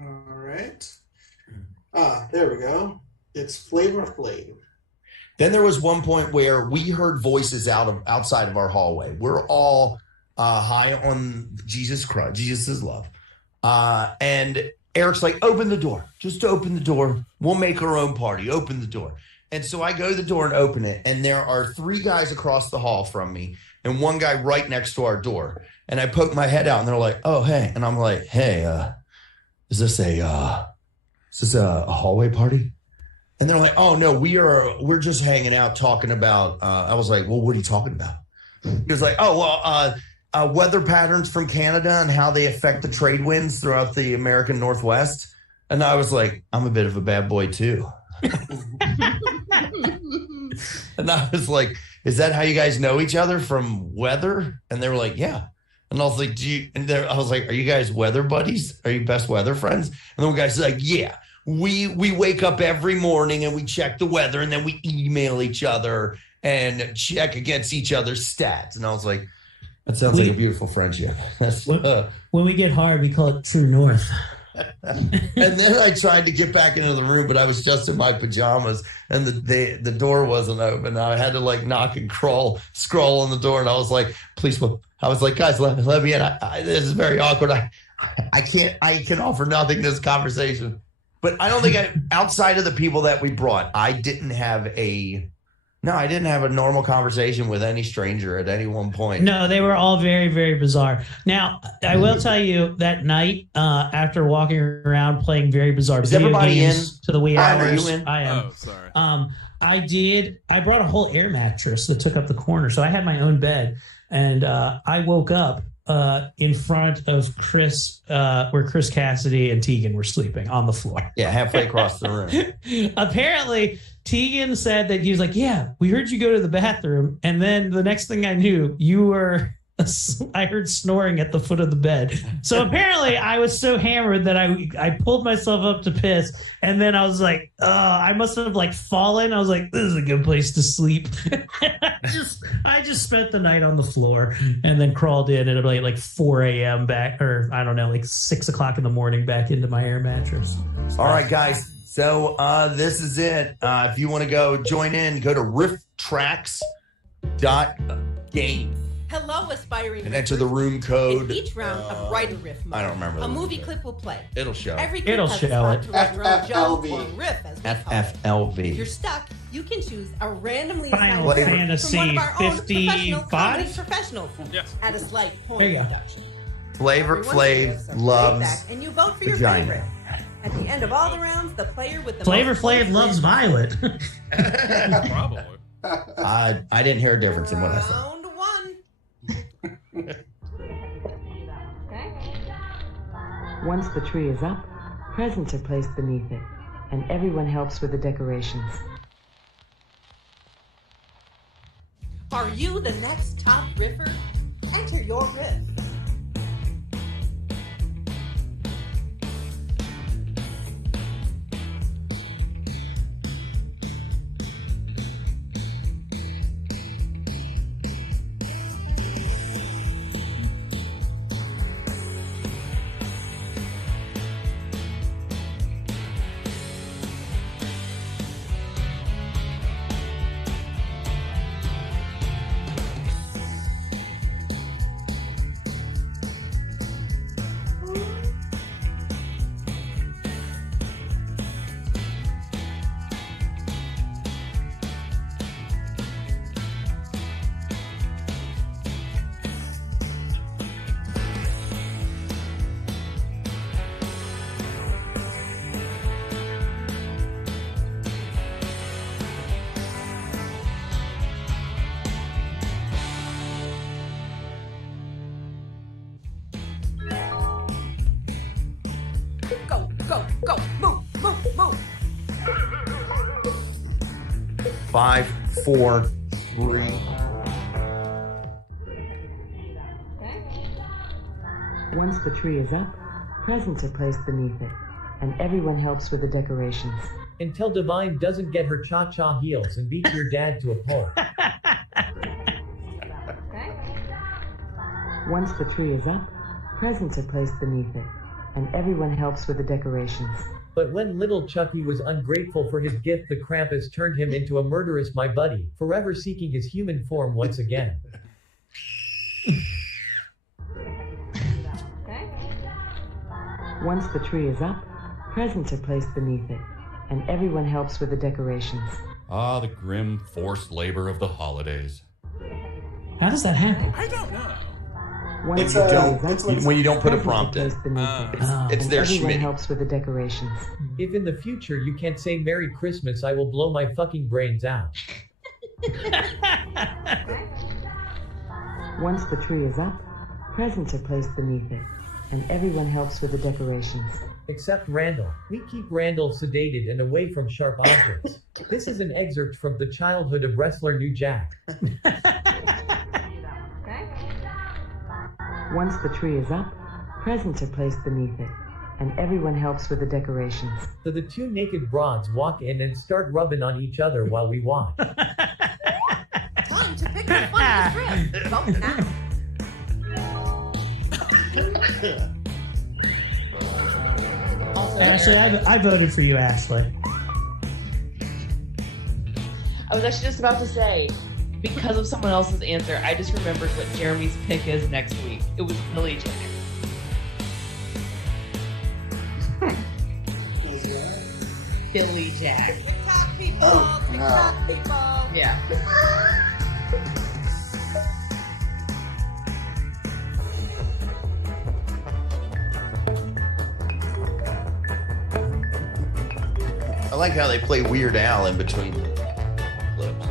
All right. There we go. It's Flavor Flav. Then there was one point where we heard voices outside of our hallway. We're all high on Jesus Christ, Jesus' love. And Eric's like, open the door. Just open the door. We'll make our own party. Open the door. And so I go to the door and open it. And there are 3 guys across the hall from me and one guy right next to our door. And I poke my head out and they're like, oh, hey. And I'm like, hey, is this a hallway party? And they're like, oh, no, we're just hanging out talking about, I was like, well, what are you talking about? He was like, oh, well, weather patterns from Canada and how they affect the trade winds throughout the American Northwest. And I was like, I'm a bit of a bad boy too. And I was like, is that how you guys know each other, from weather? And they were like, yeah. And I was like, I was like, are you guys weather buddies? Are you best weather friends? And the one guy's like, yeah, we wake up every morning and we check the weather and then we email each other and check against each other's stats. And I was like, that sounds like a beautiful friendship. When we get hard, we call it True North. And then I tried to get back into the room, but I was just in my pajamas and the door wasn't open. I had to like knock and scroll on the door. And I was like, please, I was like, guys, let me in. This is very awkward. I can offer nothing to this conversation. But I don't think outside of the people that we brought, I didn't have a normal conversation with any stranger at any one point. No, they were all very, very bizarre. Now, I will tell you that night, after walking around playing very bizarre video games to the wee hours, I am. Oh, sorry. I brought a whole air mattress that took up the corner, so I had my own bed, and I woke up in front of Chris, where Chris Cassidy and Tegan were sleeping on the floor. Yeah, halfway across the room. Apparently, Tegan said that he was like, yeah, we heard you go to the bathroom. And then the next thing I knew, I heard snoring at the foot of the bed. So apparently I was so hammered that I pulled myself up to piss. And then I was like, I must have like fallen. I was like, this is a good place to sleep. I just spent the night on the floor and then crawled in at like 4 a.m. back, or I don't know, like 6 o'clock in the morning back into my air mattress. All right, guys. So this is it. If you want to go join in, go to rifftracks.game. Hello, aspiring and enter the room code. In each round of Write a Riff mode, I don't remember. A movie clip will play. It'll show. Every clip has a spot to write your own joke or riff, as we call it. FFLV. If you're stuck, you can choose a randomly Final assigned Fantasy from one of our own professional 55? comedy professionals at a slight point reduction. Flavor Flav loves and you vote for your favorite. At the end of all the rounds, the player with the Flavor Flav loves Violet. Probably. I didn't hear a difference in what I said. Round one. Once the tree is up, presents are placed beneath it, and everyone helps with the decorations. Are you the next top riffer? Enter your riff. Go, move. 5, 4, 3. Once the tree is up, presents are placed beneath it, and everyone helps with the decorations. Until Divine doesn't get her cha-cha heels and beat your dad to a pulp. Once the tree is up, presents are placed beneath it, and everyone helps with the decorations. But when little Chucky was ungrateful for his gift, the Krampus turned him into a murderous my buddy, forever seeking his human form once again. Once the tree is up, presents are placed beneath it, and everyone helps with the decorations. Ah, the grim forced labor of the holidays. How does that happen? I don't know. If you don't, when you don't put a prompt in, it's their everyone schmidt. helps with the decorations. If in the future you can't say Merry Christmas, I will blow my fucking brains out. Once the tree is up, presents are placed beneath it, and everyone helps with the decorations. Except Randall. We keep Randall sedated and away from sharp objects. This is an excerpt from the childhood of wrestler New Jack. Once the tree is up, presents are placed beneath it, and everyone helps with the decorations. So the two naked broads walk in and start rubbing on each other while we watch. Time to pick the funniest riff. Vote now. Ashley, I voted for you, Ashley. I was actually just about to say, because of someone else's answer, I just remembered what Jeremy's pick is next week. It was Billy Jack. Billy Jack. TikTok people. Oh, TikTok people. Yeah. I like how they play Weird Al in between clips.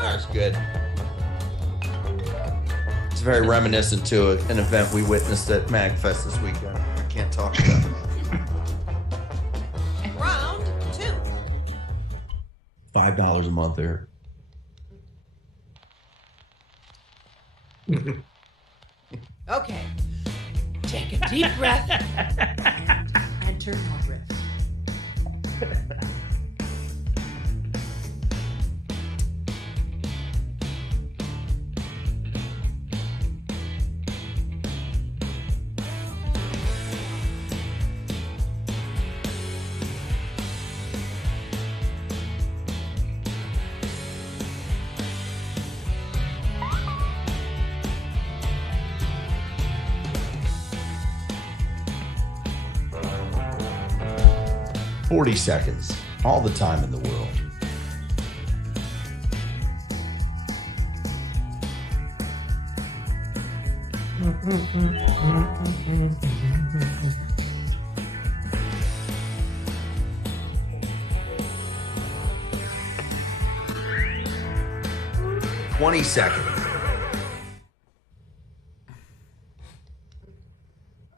That's good. It's very reminiscent to an event we witnessed at MagFest this weekend. I can't talk about it. Round 2. $5 a month there. Okay. Take a deep breath and enter your riff. $40 seconds, all the time in the world. 20 seconds.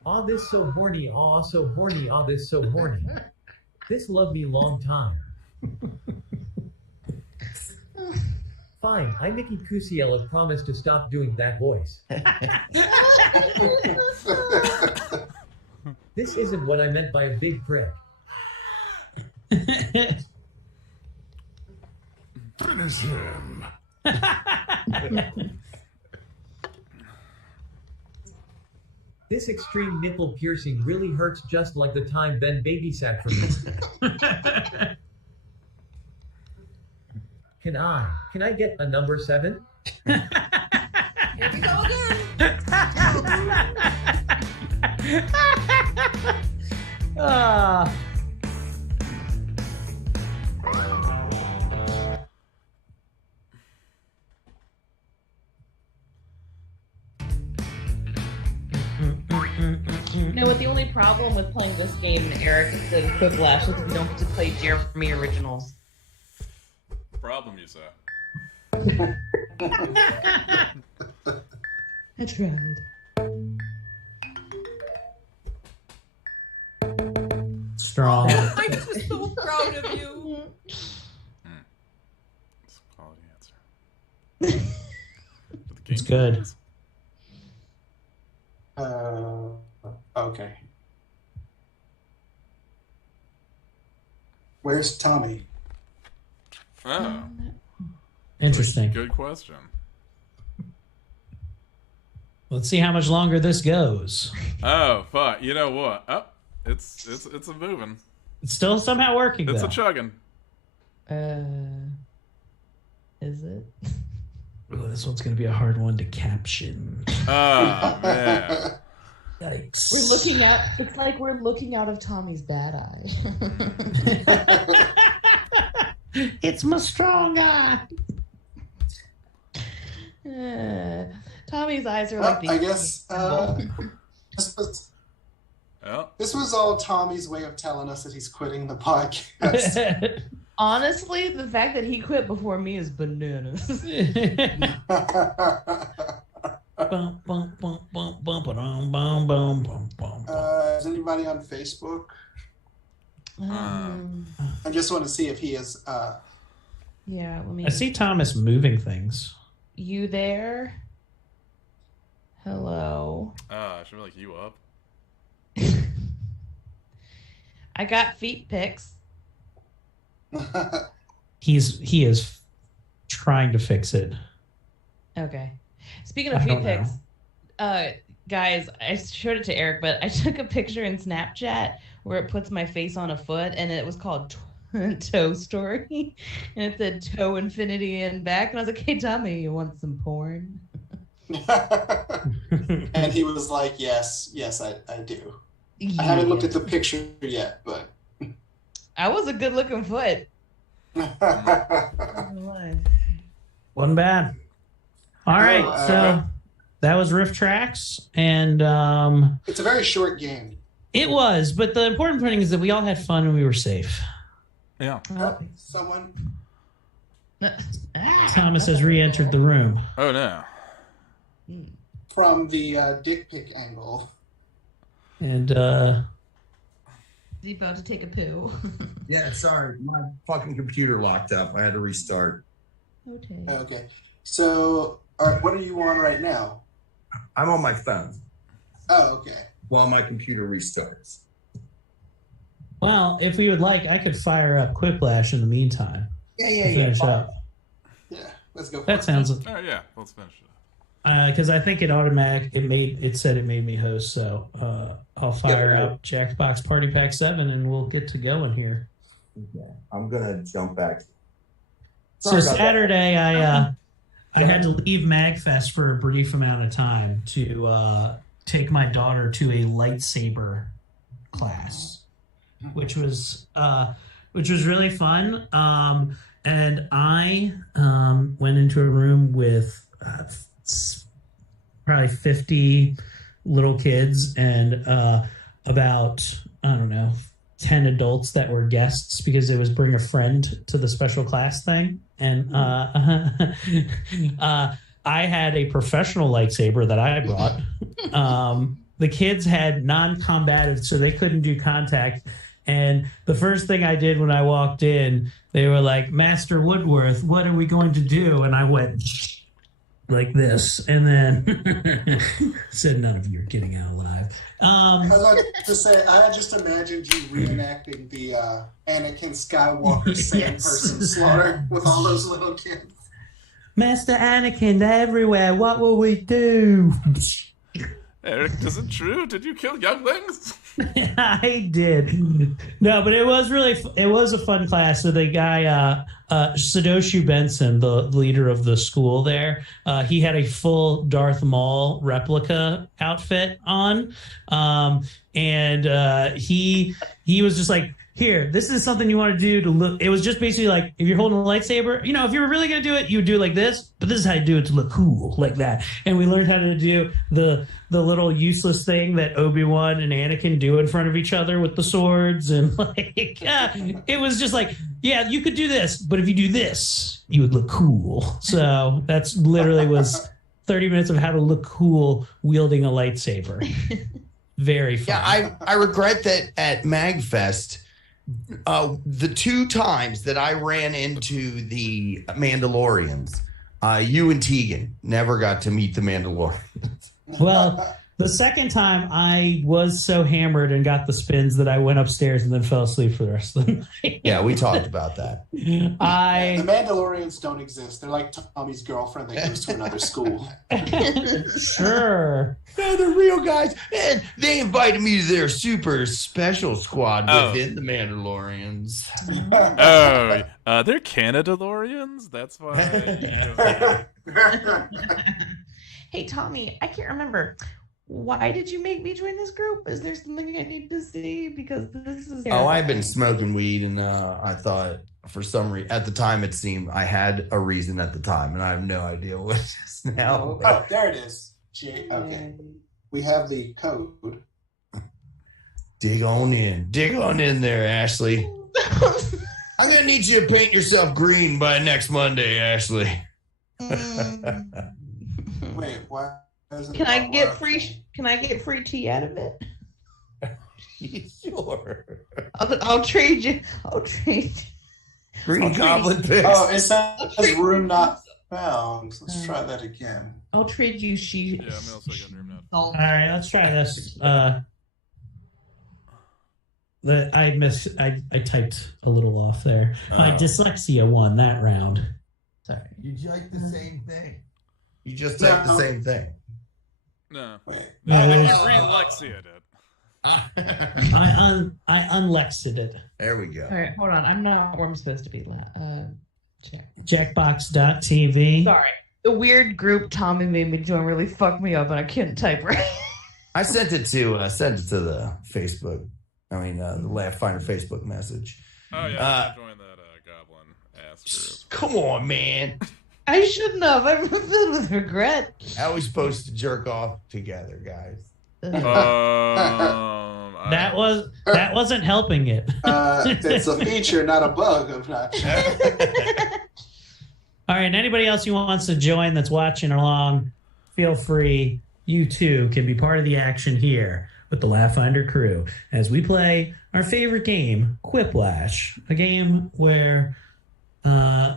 Aw, this so horny. Aw, so horny. Aw, this so horny. This love me long time. Fine, I Nikki Cusiella promised to stop doing that voice. This isn't what I meant by a big prick. Finish him. This extreme nipple piercing really hurts, just like the time Ben babysat for me. Can I get a number 7? Here we go again. You know what? The only problem with playing this game, Eric, instead of Quiplash, is we don't get to play Jeremy Originals. Problem, you say? I tried. Strong. I'm just so proud of you. It's a quality answer. It's good. Okay. Where's Tommy? Oh. Interesting. Good question. Let's see how much longer this goes. Oh, fuck. You know what? Oh, it's a moving. It's still somehow working, It's though. a chugging. Is it? Oh, this one's going to be a hard one to caption. Oh, man. Yikes. It's like we're looking out of Tommy's bad eye. It's my strong eye. Tommy's eyes are like these. I guess this was all Tommy's way of telling us that he's quitting the podcast. Honestly, the fact that he quit before me is bananas. Is anybody on Facebook? I just want to see if he is. Yeah, let me. I see Thomas moving things. You there? Hello. I should like you up. I got feet pics. He is trying to fix it. Okay. Speaking of feet pics, guys, I showed it to Eric, but I took a picture in Snapchat where it puts my face on a foot, and it was called Toe Story, and it said Toe Infinity and back, and I was like, "Hey, Tommy, you want some porn?" And he was like, "Yes, I do." Yeah. I haven't looked at the picture yet, but I was a good-looking foot. Wasn't bad. All right, so that was Riff Tracks, and it's a very short game. It was, but the important thing is that we all had fun and we were safe. Yeah. Someone. Thomas has re-entered the room. Oh no. From the dick pic angle. And You about to take a poo? Yeah, sorry, my fucking computer locked up. I had to restart. Okay. So, what are you on right now? I'm on my phone. Oh, okay. While my computer restarts. Well, if we would like, I could fire up Quiplash in the meantime. Yeah. Finish up. Yeah, let's go. That sounds. Oh yeah, let's finish it. Because I think it said it made me host, so I'll fire up Jackbox Party Pack 7 and we'll get to going here. Okay. I'm gonna jump back. So Saturday, I had to leave MagFest for a brief amount of time to take my daughter to a lightsaber class, which was really fun. And I went into a room with probably 50 little kids and about, I don't know, 10 adults that were guests because it was bring a friend to the special class thing. And I had a professional lightsaber that I brought. The kids had non-combative, so they couldn't do contact. And the first thing I did when I walked in, they were like, Master Woodworth, what are we going to do? And I went like this, and then said, none of you are getting out alive. I was about to say, I just imagined you reenacting the Anakin Skywalker sand person slaughter with all those little kids. Master Anakin, they're everywhere. What will we do? Eric, is it true? Did you kill younglings? I did. No, but it was a fun class. So the guy, Sadoshu Benson, the leader of the school there, he had a full Darth Maul replica outfit on. And he was just like, here, this is something you want to do to look. It was just basically like, if you're holding a lightsaber, you know, if you were really going to do it, you would do it like this, but this is how you do it to look cool, like that. And we learned how to do the little useless thing that Obi-Wan and Anakin do in front of each other with the swords. And like, it was just like, yeah, you could do this, but if you do this, you would look cool. So that's literally was 30 minutes of how to look cool wielding a lightsaber. Very fun. Yeah, I regret that at MagFest, the 2 times that I ran into the Mandalorians, you and Tegan never got to meet the Mandalorians. Well, the second time I was so hammered and got the spins that I went upstairs and then fell asleep for the rest of the night. Yeah, we talked about that. The Mandalorians don't exist. They're like Tommy's girlfriend that goes to another school. Sure. No, they're real guys. And they invited me to their super special squad within the Mandalorians. They're Canadalorians? That's why. Hey, Tommy, I can't remember. Why did you make me join this group? Is there something I need to see? Because this is... Oh, I've been smoking weed, and I thought for some reason, at the time it seemed I had a reason at the time, and I have no idea what it is now. Oh, there it is. Okay. We have the code. Dig on in there, Ashley. I'm going to need you to paint yourself green by next Monday, Ashley. Wait, what? Can I get free tea out of it? Sure. I'll trade you. Green Goblin picks. Oh, it says room not found. Let's try that again. I'll trade you Yeah, I'm also getting room not All right, let's try this. I typed a little off there. My dyslexia won that round. Sorry. You like the same thing. You just typed the same thing. No. Wait. I can read Lexia did. I unlexed it. There we go. All right, hold on. I'm not where I'm supposed to be. Jackbox.tv. Sorry. The weird group Tommy made me join really fucked me up, and I couldn't type right. I sent it to the Facebook. I mean, the Laughfinder Facebook message. Oh yeah, I joined that goblin ass group. Come on, man. I shouldn't have. I'm filled with regret. How are we supposed to jerk off together, guys? That wasn't helping it. It's a feature, not a bug. I'm not sure. All right, and anybody else who wants to join that's watching along, feel free. You too can be part of the action here with the Laughfinder crew as we play our favorite game, Quiplash, a game where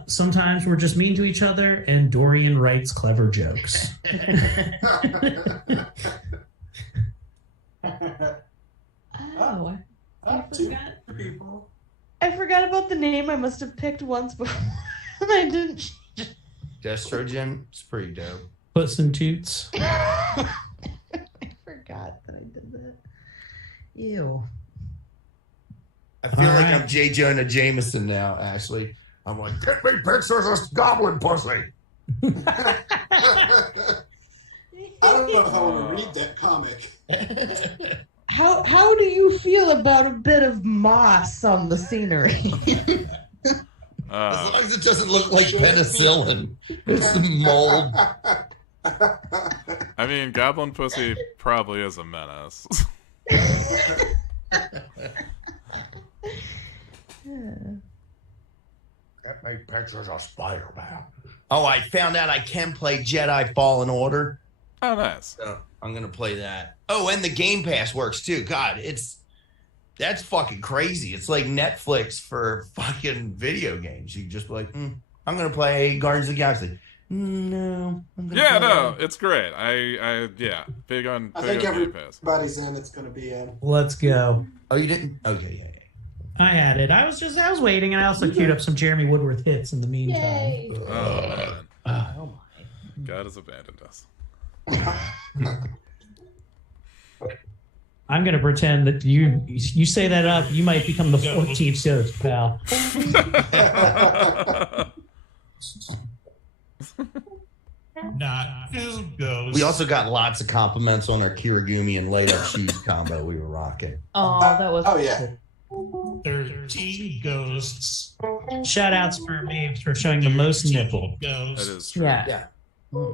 sometimes we're just mean to each other and Dorian writes clever jokes. Oh, I forgot. I forgot about the name I must have picked once before. I didn't. Destrogen, it's pretty dope. Puss and Toots. I forgot that I did that. Ew. I feel like I'm J. Jonah Jameson now, Ashley. I'm like, get me pictures of this goblin pussy. I don't know how to read that comic. How do you feel about a bit of moss on the scenery? As long as it doesn't look like penicillin. It's the mold. I mean, goblin pussy probably is a menace. take pictures of Spider-Man. Oh, I found out I can play Jedi Fallen Order. Oh, nice. So I'm gonna play that. Oh, and the Game Pass works too. God, that's fucking crazy. It's like Netflix for fucking video games. You just be like, I'm gonna play Guardians of the Galaxy. No. It's great. I big on. I think Game Pass. everybody's in. It's going to be in. Let's go. Oh, you didn't? Okay, yeah. I had it. I was waiting, and I also queued up some Jeremy Woodworth hits in the meantime. Yay. Oh man. Oh my. God has abandoned us. I'm gonna pretend that you say that up. You might become the 14th ghost, pal. Not who goes. We also got lots of compliments on our Kirigumi and light up shoes combo we were rocking. Oh, that was. Oh yeah. 13 ghosts. Shout outs for me for showing the most nipple. That is true. Yeah.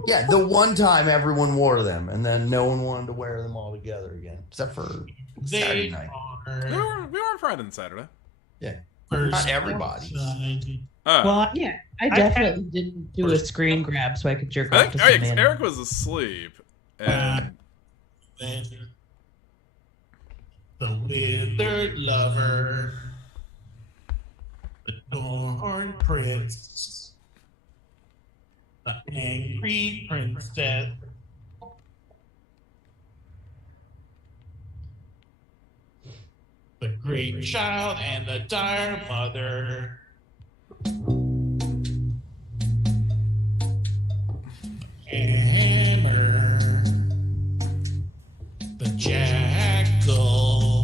Yeah, the one time everyone wore them, and then no one wanted to wear them all together again, except for Saturday night. We were on Friday and Saturday. Yeah, not everybody. Well, Yeah, I definitely didn't do a screen grab so I could jerk off to some man. Eric was asleep. And The withered lover. The torn prince. The angry princess. The great child and the dire mother. Hammer. The jackal.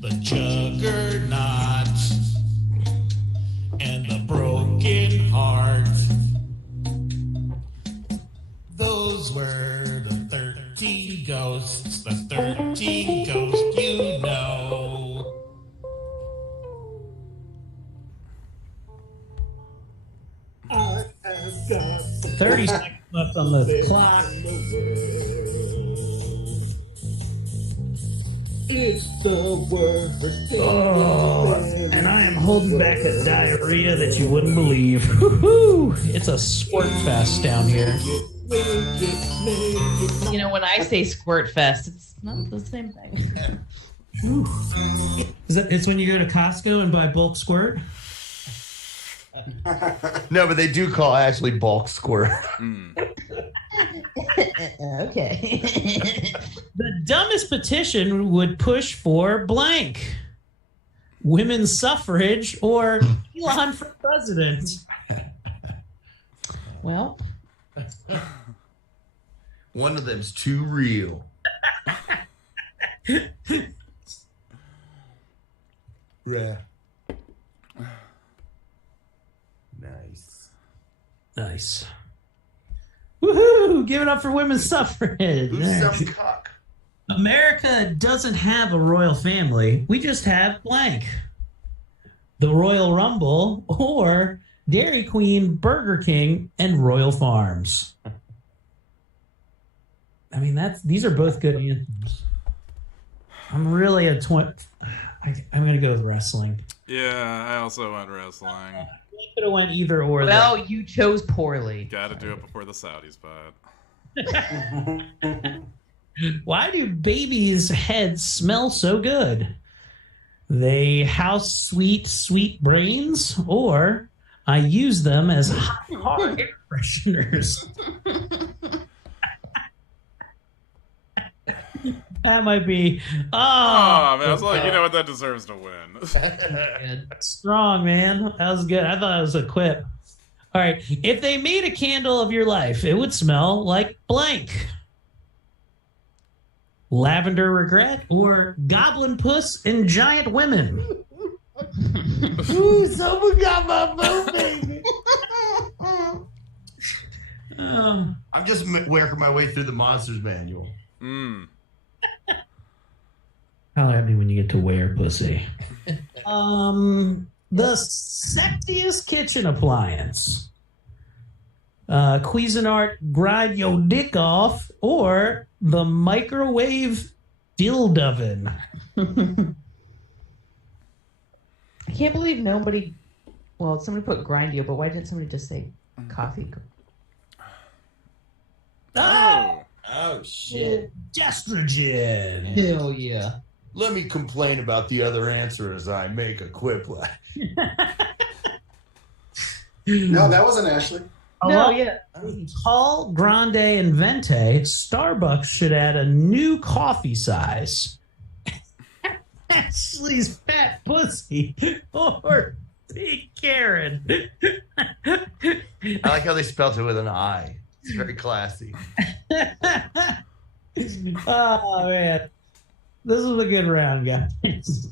The juggernaut. And the broken heart. Those were the 13 ghosts. The 13 ghosts you know. I have got 30 seconds left on the clock. It's the worst thing. Oh, and I am holding back a diarrhea that you wouldn't believe. Woo-hoo. It's a squirt fest down here. You know, when I say squirt fest, it's not the same thing. It's when you go to Costco and buy bulk squirt? No, but they do call Ashley bulk squirt. Okay. The dumbest petition would push for blank. Women's suffrage or Elon for president. Well, one of them's too real. Yeah. Nice. Woohoo! Give it up for women's suffrage. Who's some cuck? America doesn't have a royal family. We just have blank. The Royal Rumble or Dairy Queen, Burger King, and Royal Farms. I mean, these are both good answers. I'm really I'm going to go with wrestling. yeah, I also went wrestling. I could have went either or. well, you chose poorly. Got to do it before the Saudis, bud. Why do babies' heads smell so good? They house sweet brains, or I use them as hot air fresheners. That might be. Oh man, I was like, you know what? That deserves to win. Strong, man. That was good. I thought that was a quip. All right. If they made a candle of your life, it would smell like blank. Lavender regret or goblin puss and giant women. Ooh, someone got my vote, baby. I'm just working my way through the Monsters Manual. How happy when you get to wear pussy. The sexiest kitchen appliance. Cuisinart grind your dick off or the microwave dildoven. I can't believe nobody Well, somebody put Grindio, but why didn't somebody just say coffee? Oh, shit. Estrogen. Hell yeah. Let me complain about the other answer as I make a quip. No, that wasn't Ashley. No, yeah. Tall, Grande, and Vente, Starbucks should add a new coffee size. Ashley's fat pussy or Big Karen. I like how they spelled it with an I. It's very classy. Oh, man. This is a good round, guys.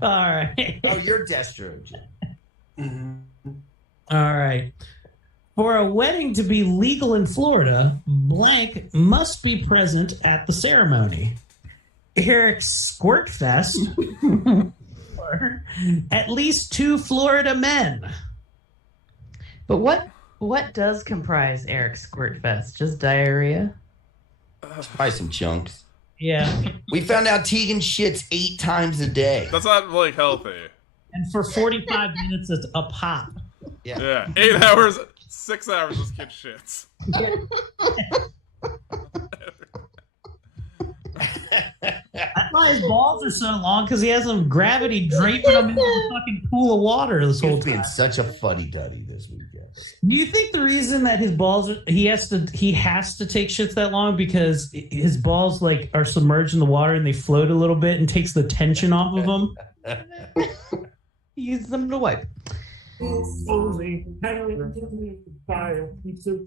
All right. Oh, you're Destrogen. All right. For a wedding to be legal in Florida, blank must be present at the ceremony. Eric Squirtfest or at least 2 Florida men. But what does comprise Eric Squirtfest? Just diarrhea? Probably some chunks. Yeah. We found out Tegan shits 8 times a day. That's not like healthy. And for 45 minutes, it's a pop. Yeah. 8 hours, 6 hours, this kid shits. That's why his balls are so long, because he has some gravity draping him into the fucking pool of water this whole He's time. being such a fuddy-duddy this weekend. Do you think the reason that his balls he has to take shits that long because his balls like are submerged in the water and they float a little bit and takes the tension off of them? Use them to wipe. Only buy a piece of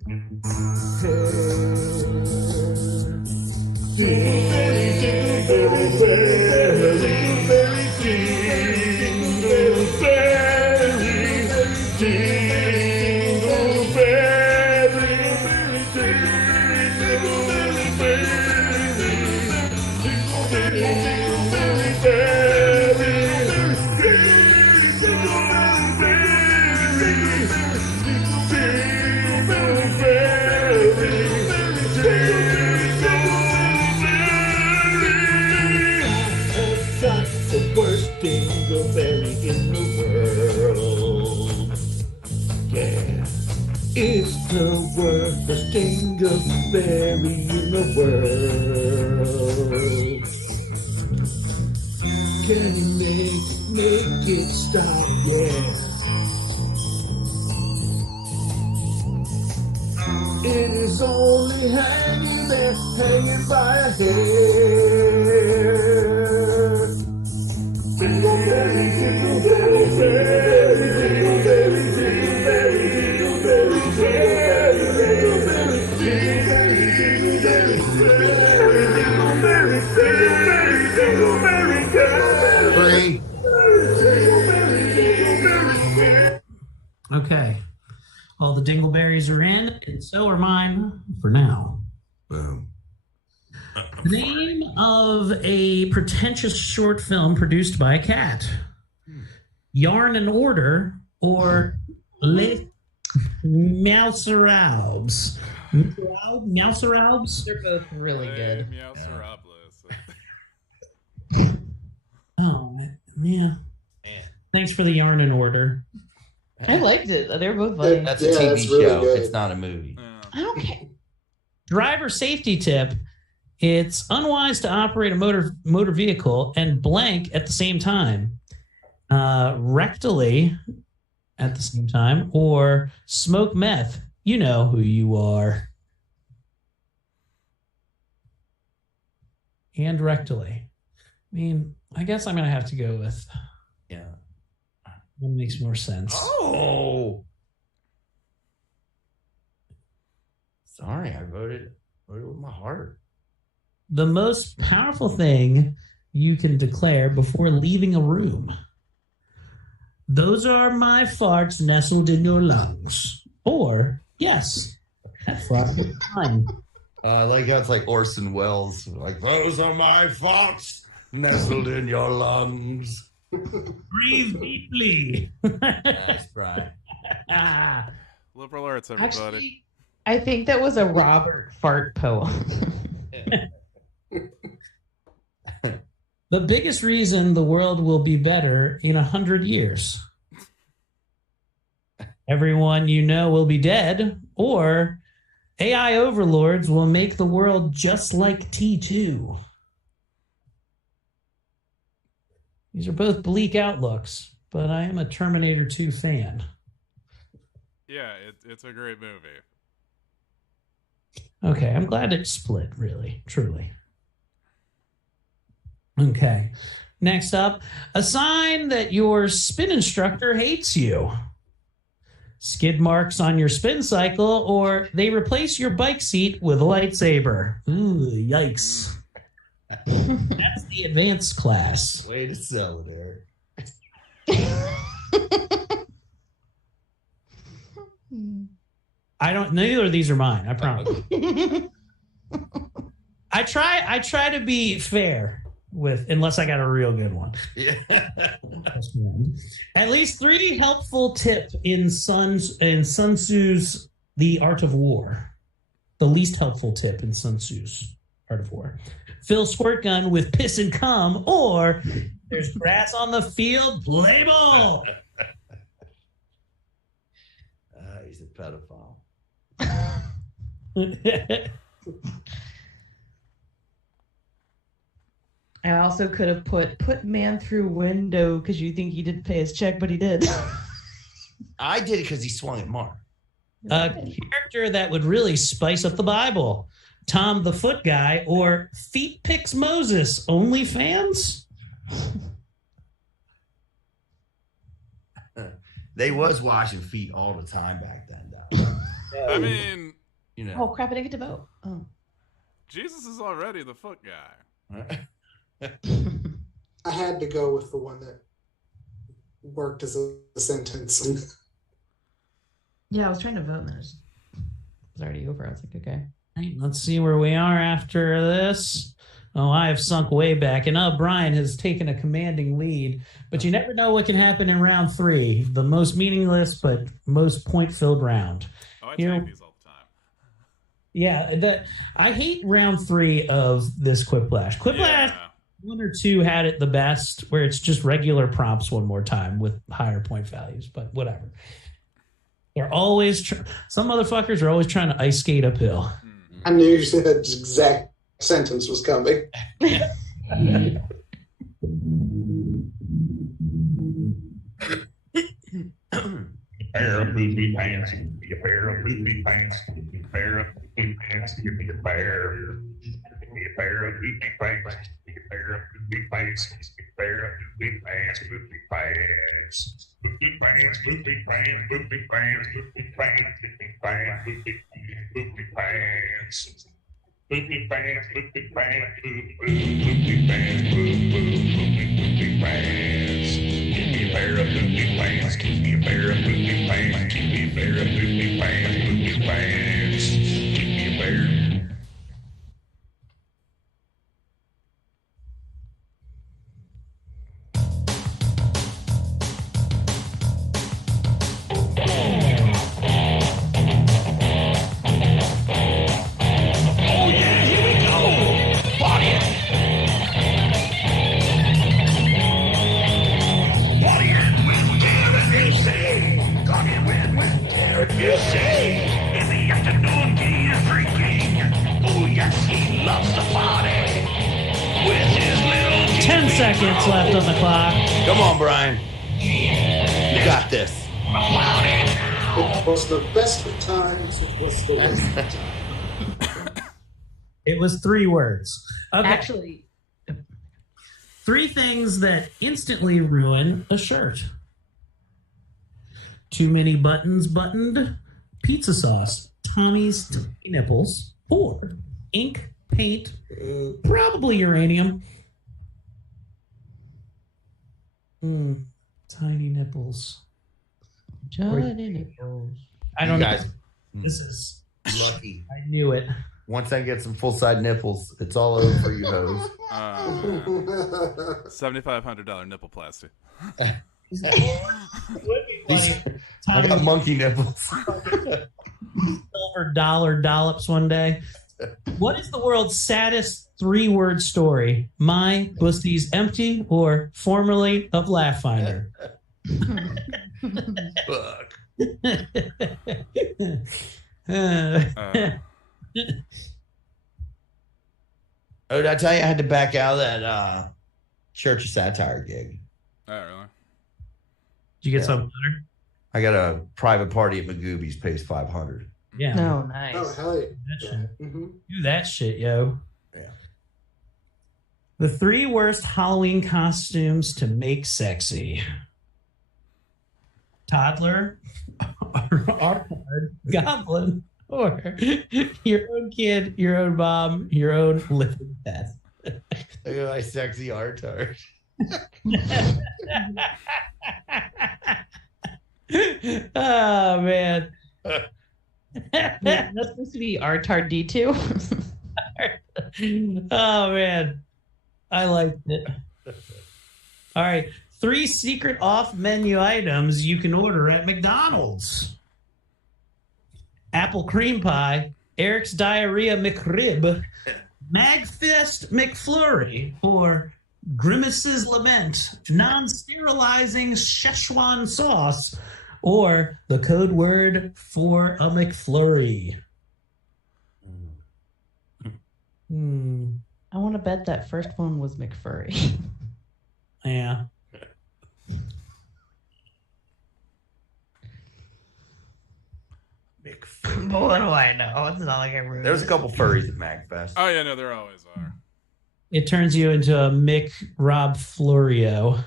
dingleberry in the world. Yeah, it's the worst dingleberry in the world. Can you make it stop? Yeah. It is only hanging there, hanging by a hair. Dingleberry, dingleberry, berry, dingleberry, dingleberry, dingleberry, dingleberry, dingleberry, dingleberry, dingleberry. Okay. All the dingleberries are in, and so are mine for now. Boom. The name of a pretentious short film produced by a cat. Yarn and Order or Les Mouseraubes. Mouseraubes? They're both really good. Oh, yeah. Thanks for the Yarn and Order. I liked it. They're both funny. That's a TV show. It's not a movie. I don't care. Driver safety tip. It's unwise to operate a motor vehicle and blank at the same time. Rectally at the same time, or smoke meth. You know who you are. And rectally. I mean, I guess I'm going to have to go with... Yeah. That makes more sense. Oh! Sorry, I voted with my heart. The most powerful thing you can declare before leaving a room. Those are my farts nestled in your lungs. Or, yes, that fart was mine. I like how it's like Orson Welles. Like, those are my farts nestled in your lungs. Breathe deeply. Nice, Brian. Liberal arts, everybody. Actually, I think that was a Robert fart poem. The biggest reason the world will be better in 100 years. Everyone you know will be dead, or AI overlords will make the world just like T2. These are both bleak outlooks, but I am a Terminator 2 fan. Yeah, it's a great movie. Okay, I'm glad it split, really, truly. Okay, next up, a sign that your spin instructor hates you. Skid marks on your spin cycle, or they replace your bike seat with a lightsaber. Ooh, yikes. That's the advanced class. Way to sell it, Eric. Neither of these are mine, I promise. I try to be fair with, unless I got a real good one. Yeah. At least 3 helpful tips in Sun Tzu's The Art of War. The least helpful tip in Sun Tzu's Art of War. Fill squirt gun with piss and cum, or there's grass on the field, play ball. He's a pedophile. I also could have put man through window because you think he didn't pay his check, but he did. I did it because he swung at Mark. A character that would really spice up the Bible. Tom the Foot Guy, or Feet Picks Moses, OnlyFans? They was washing feet all the time back then, though. I mean, you know. Oh crap! I didn't get to vote. Oh. Jesus is already the foot guy. I had to go with the one that worked as a sentence. Yeah, I was trying to vote, and then it was already over. I was like, okay. Right, let's see where we are after this. Oh, I have sunk way back, and Brian has taken a commanding lead. But you never know what can happen in round 3, the most meaningless but most point-filled round. Oh, I take these all the time. Yeah, I hate round 3 of this Quiplash. Quiplash 1 or 2 had it the best, where it's just regular prompts one more time with higher point values, but whatever. They're always some motherfuckers are always trying to ice skate uphill. I knew that exact sentence was coming. Pair of booty pants, be a pair of booty pants, be a pair of booty pants, be a pair, be a pair of booty pants, be a pair of booty pants, be a pair of booty pants, booty pants. Booty pants, booty pants, booty pants, booty pants, booty pants, booty pants. Booty pants, booty pants, booty pants, booty pants. Give me a pair of booty pants, give me a pair of booty pants, give me a pair of booty pants, booty pants. Give me a pair. You see, in the afternoon he is drinking. Oh yes, he loves to party with his little 10 seconds left on the clock. Come on, Brian. You got this. It was the best of times. It was the worst of times. It was 3 words. Okay. Actually, 3 things that instantly ruin a shirt. Too many buttons buttoned, pizza sauce, Tommy's tiny nipples, or ink, paint, probably uranium. Tiny nipples. Tiny nipples. I don't know. This is lucky. I knew it. Once I get some full-side nipples, it's all over for you hoes. $7,500 nipple plastic. I got monkey nipples. Silver dollar dollops one day. What is the world's saddest 3-word story? My pussy's empty, or formerly of Laughfinder? Fuck. Oh, did I tell you I had to back out of that Church of Satire gig? Oh, really? Did you get something better? I got a private party at Magooby's, pays $500. Yeah. No, nice. Oh, hell yeah. Do that shit, yo. Yeah. The 3 worst Halloween costumes to make sexy. Toddler, Arthur, Goblin, or your own kid, your own mom, your own living pet. Look at my sexy Artard. Oh, man. That's supposed to be Artard D2. Oh, man. I liked it. All right. 3 secret off-menu items you can order at McDonald's. Apple cream pie, Eric's Diarrhea McRib, Magfist McFlurry, or Grimace's Lament, non-sterilizing Szechuan sauce, or the code word for a McFlurry. I want to bet that first one was McFurry. Yeah. But what do I know? It's not like I ruined There's a couple furries at MagFest. Oh yeah, no, there always are. It turns you into a Mick Rob Florio.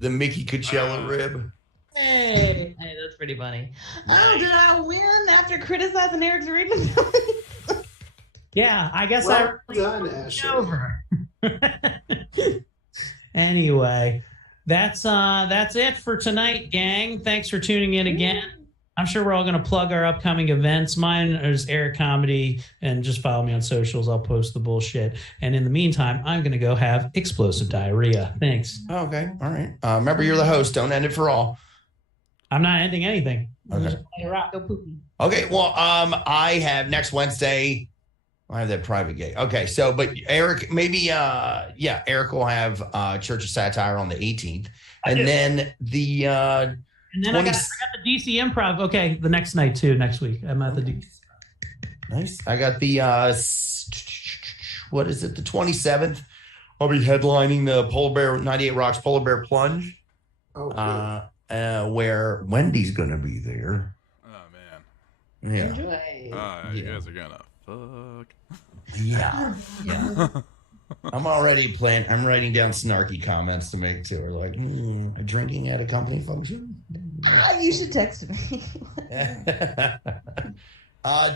The Mickey Coachella rib. Hey, that's pretty funny. Oh, did I win after criticizing Eric's reading? Yeah, I guess Well done, Ashley. over. Anyway, that's it for tonight, gang. Thanks for tuning in again. I'm sure we're all going to plug our upcoming events. Mine is Eric Comedy, and just follow me on socials. I'll post the bullshit. And in the meantime, I'm going to go have explosive diarrhea. Thanks. Okay, all right. Remember, you're the host. Don't end it for all. I'm not ending anything. Okay. Go poopy. Okay, well, I have next Wednesday. I have that private gig. Okay, so but Eric, maybe Eric will have Church of Satire on the 18th, and then the and then I got the DC Improv. Okay, the next night too. Next week, I'm at the DC. Nice. I got the what is it? The 27th. I'll be headlining the Polar Bear 98 Rocks Polar Bear Plunge. Oh, where Wendy's gonna be there. Oh man. Yeah. Enjoy. You guys are gonna fuck. Yeah. I'm already planning. I'm writing down snarky comments to make to her, like, a drinking at a company function. You should text me.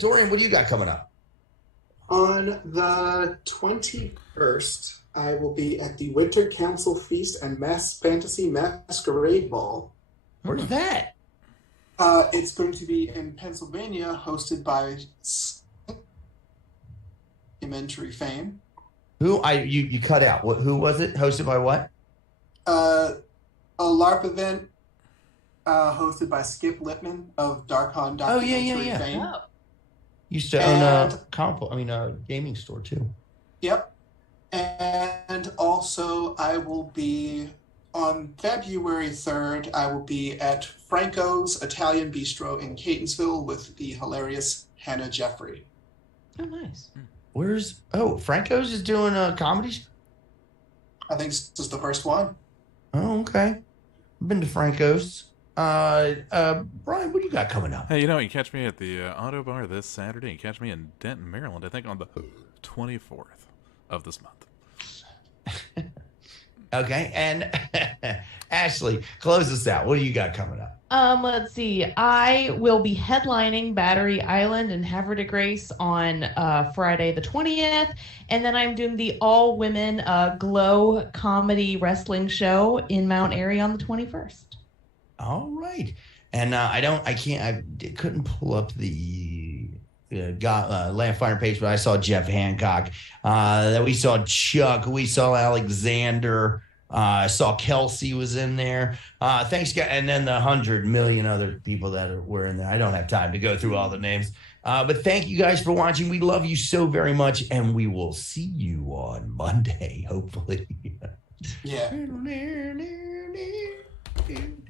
Dorian, what do you got coming up? On the 21st, I will be at the Winter Council Feast and Mass Fantasy Masquerade Ball. Where's that? It's going to be in Pennsylvania, hosted by documentary fame. Who you cut out? Who was it? Hosted by what? A LARP event hosted by Skip Lippman of Darkon documentary fame. Oh. Used to own a gaming store too. Yep. And also, I will be on February 3rd. I will be at Franco's Italian Bistro in Catonsville with the hilarious Hannah Jeffrey. Oh, nice. Franco's is doing a comedy? I think this is the first one. Oh, okay. I've been to Franco's. Brian, what do you got coming up? Hey, you can catch me at the Auto Bar this Saturday. You can catch me in Denton, Maryland, I think on the 24th of this month. Okay, and Ashley, close us out. What do you got coming up? Let's see. I will be headlining Battery Island in Havre de Grace on Friday the 20th, and then I'm doing the all-women Glow comedy wrestling show in Mount Airy on the 21st. All right, and I couldn't pull up the Laughfinder page, but I saw Jeff Hancock. That we saw Chuck, we saw Alexander. I saw Kelsey was in there. Thanks, guys. And then the 100 million other people that were in there. I don't have time to go through all the names. But thank you guys for watching. We love you so very much. And we will see you on Monday, hopefully. Yeah.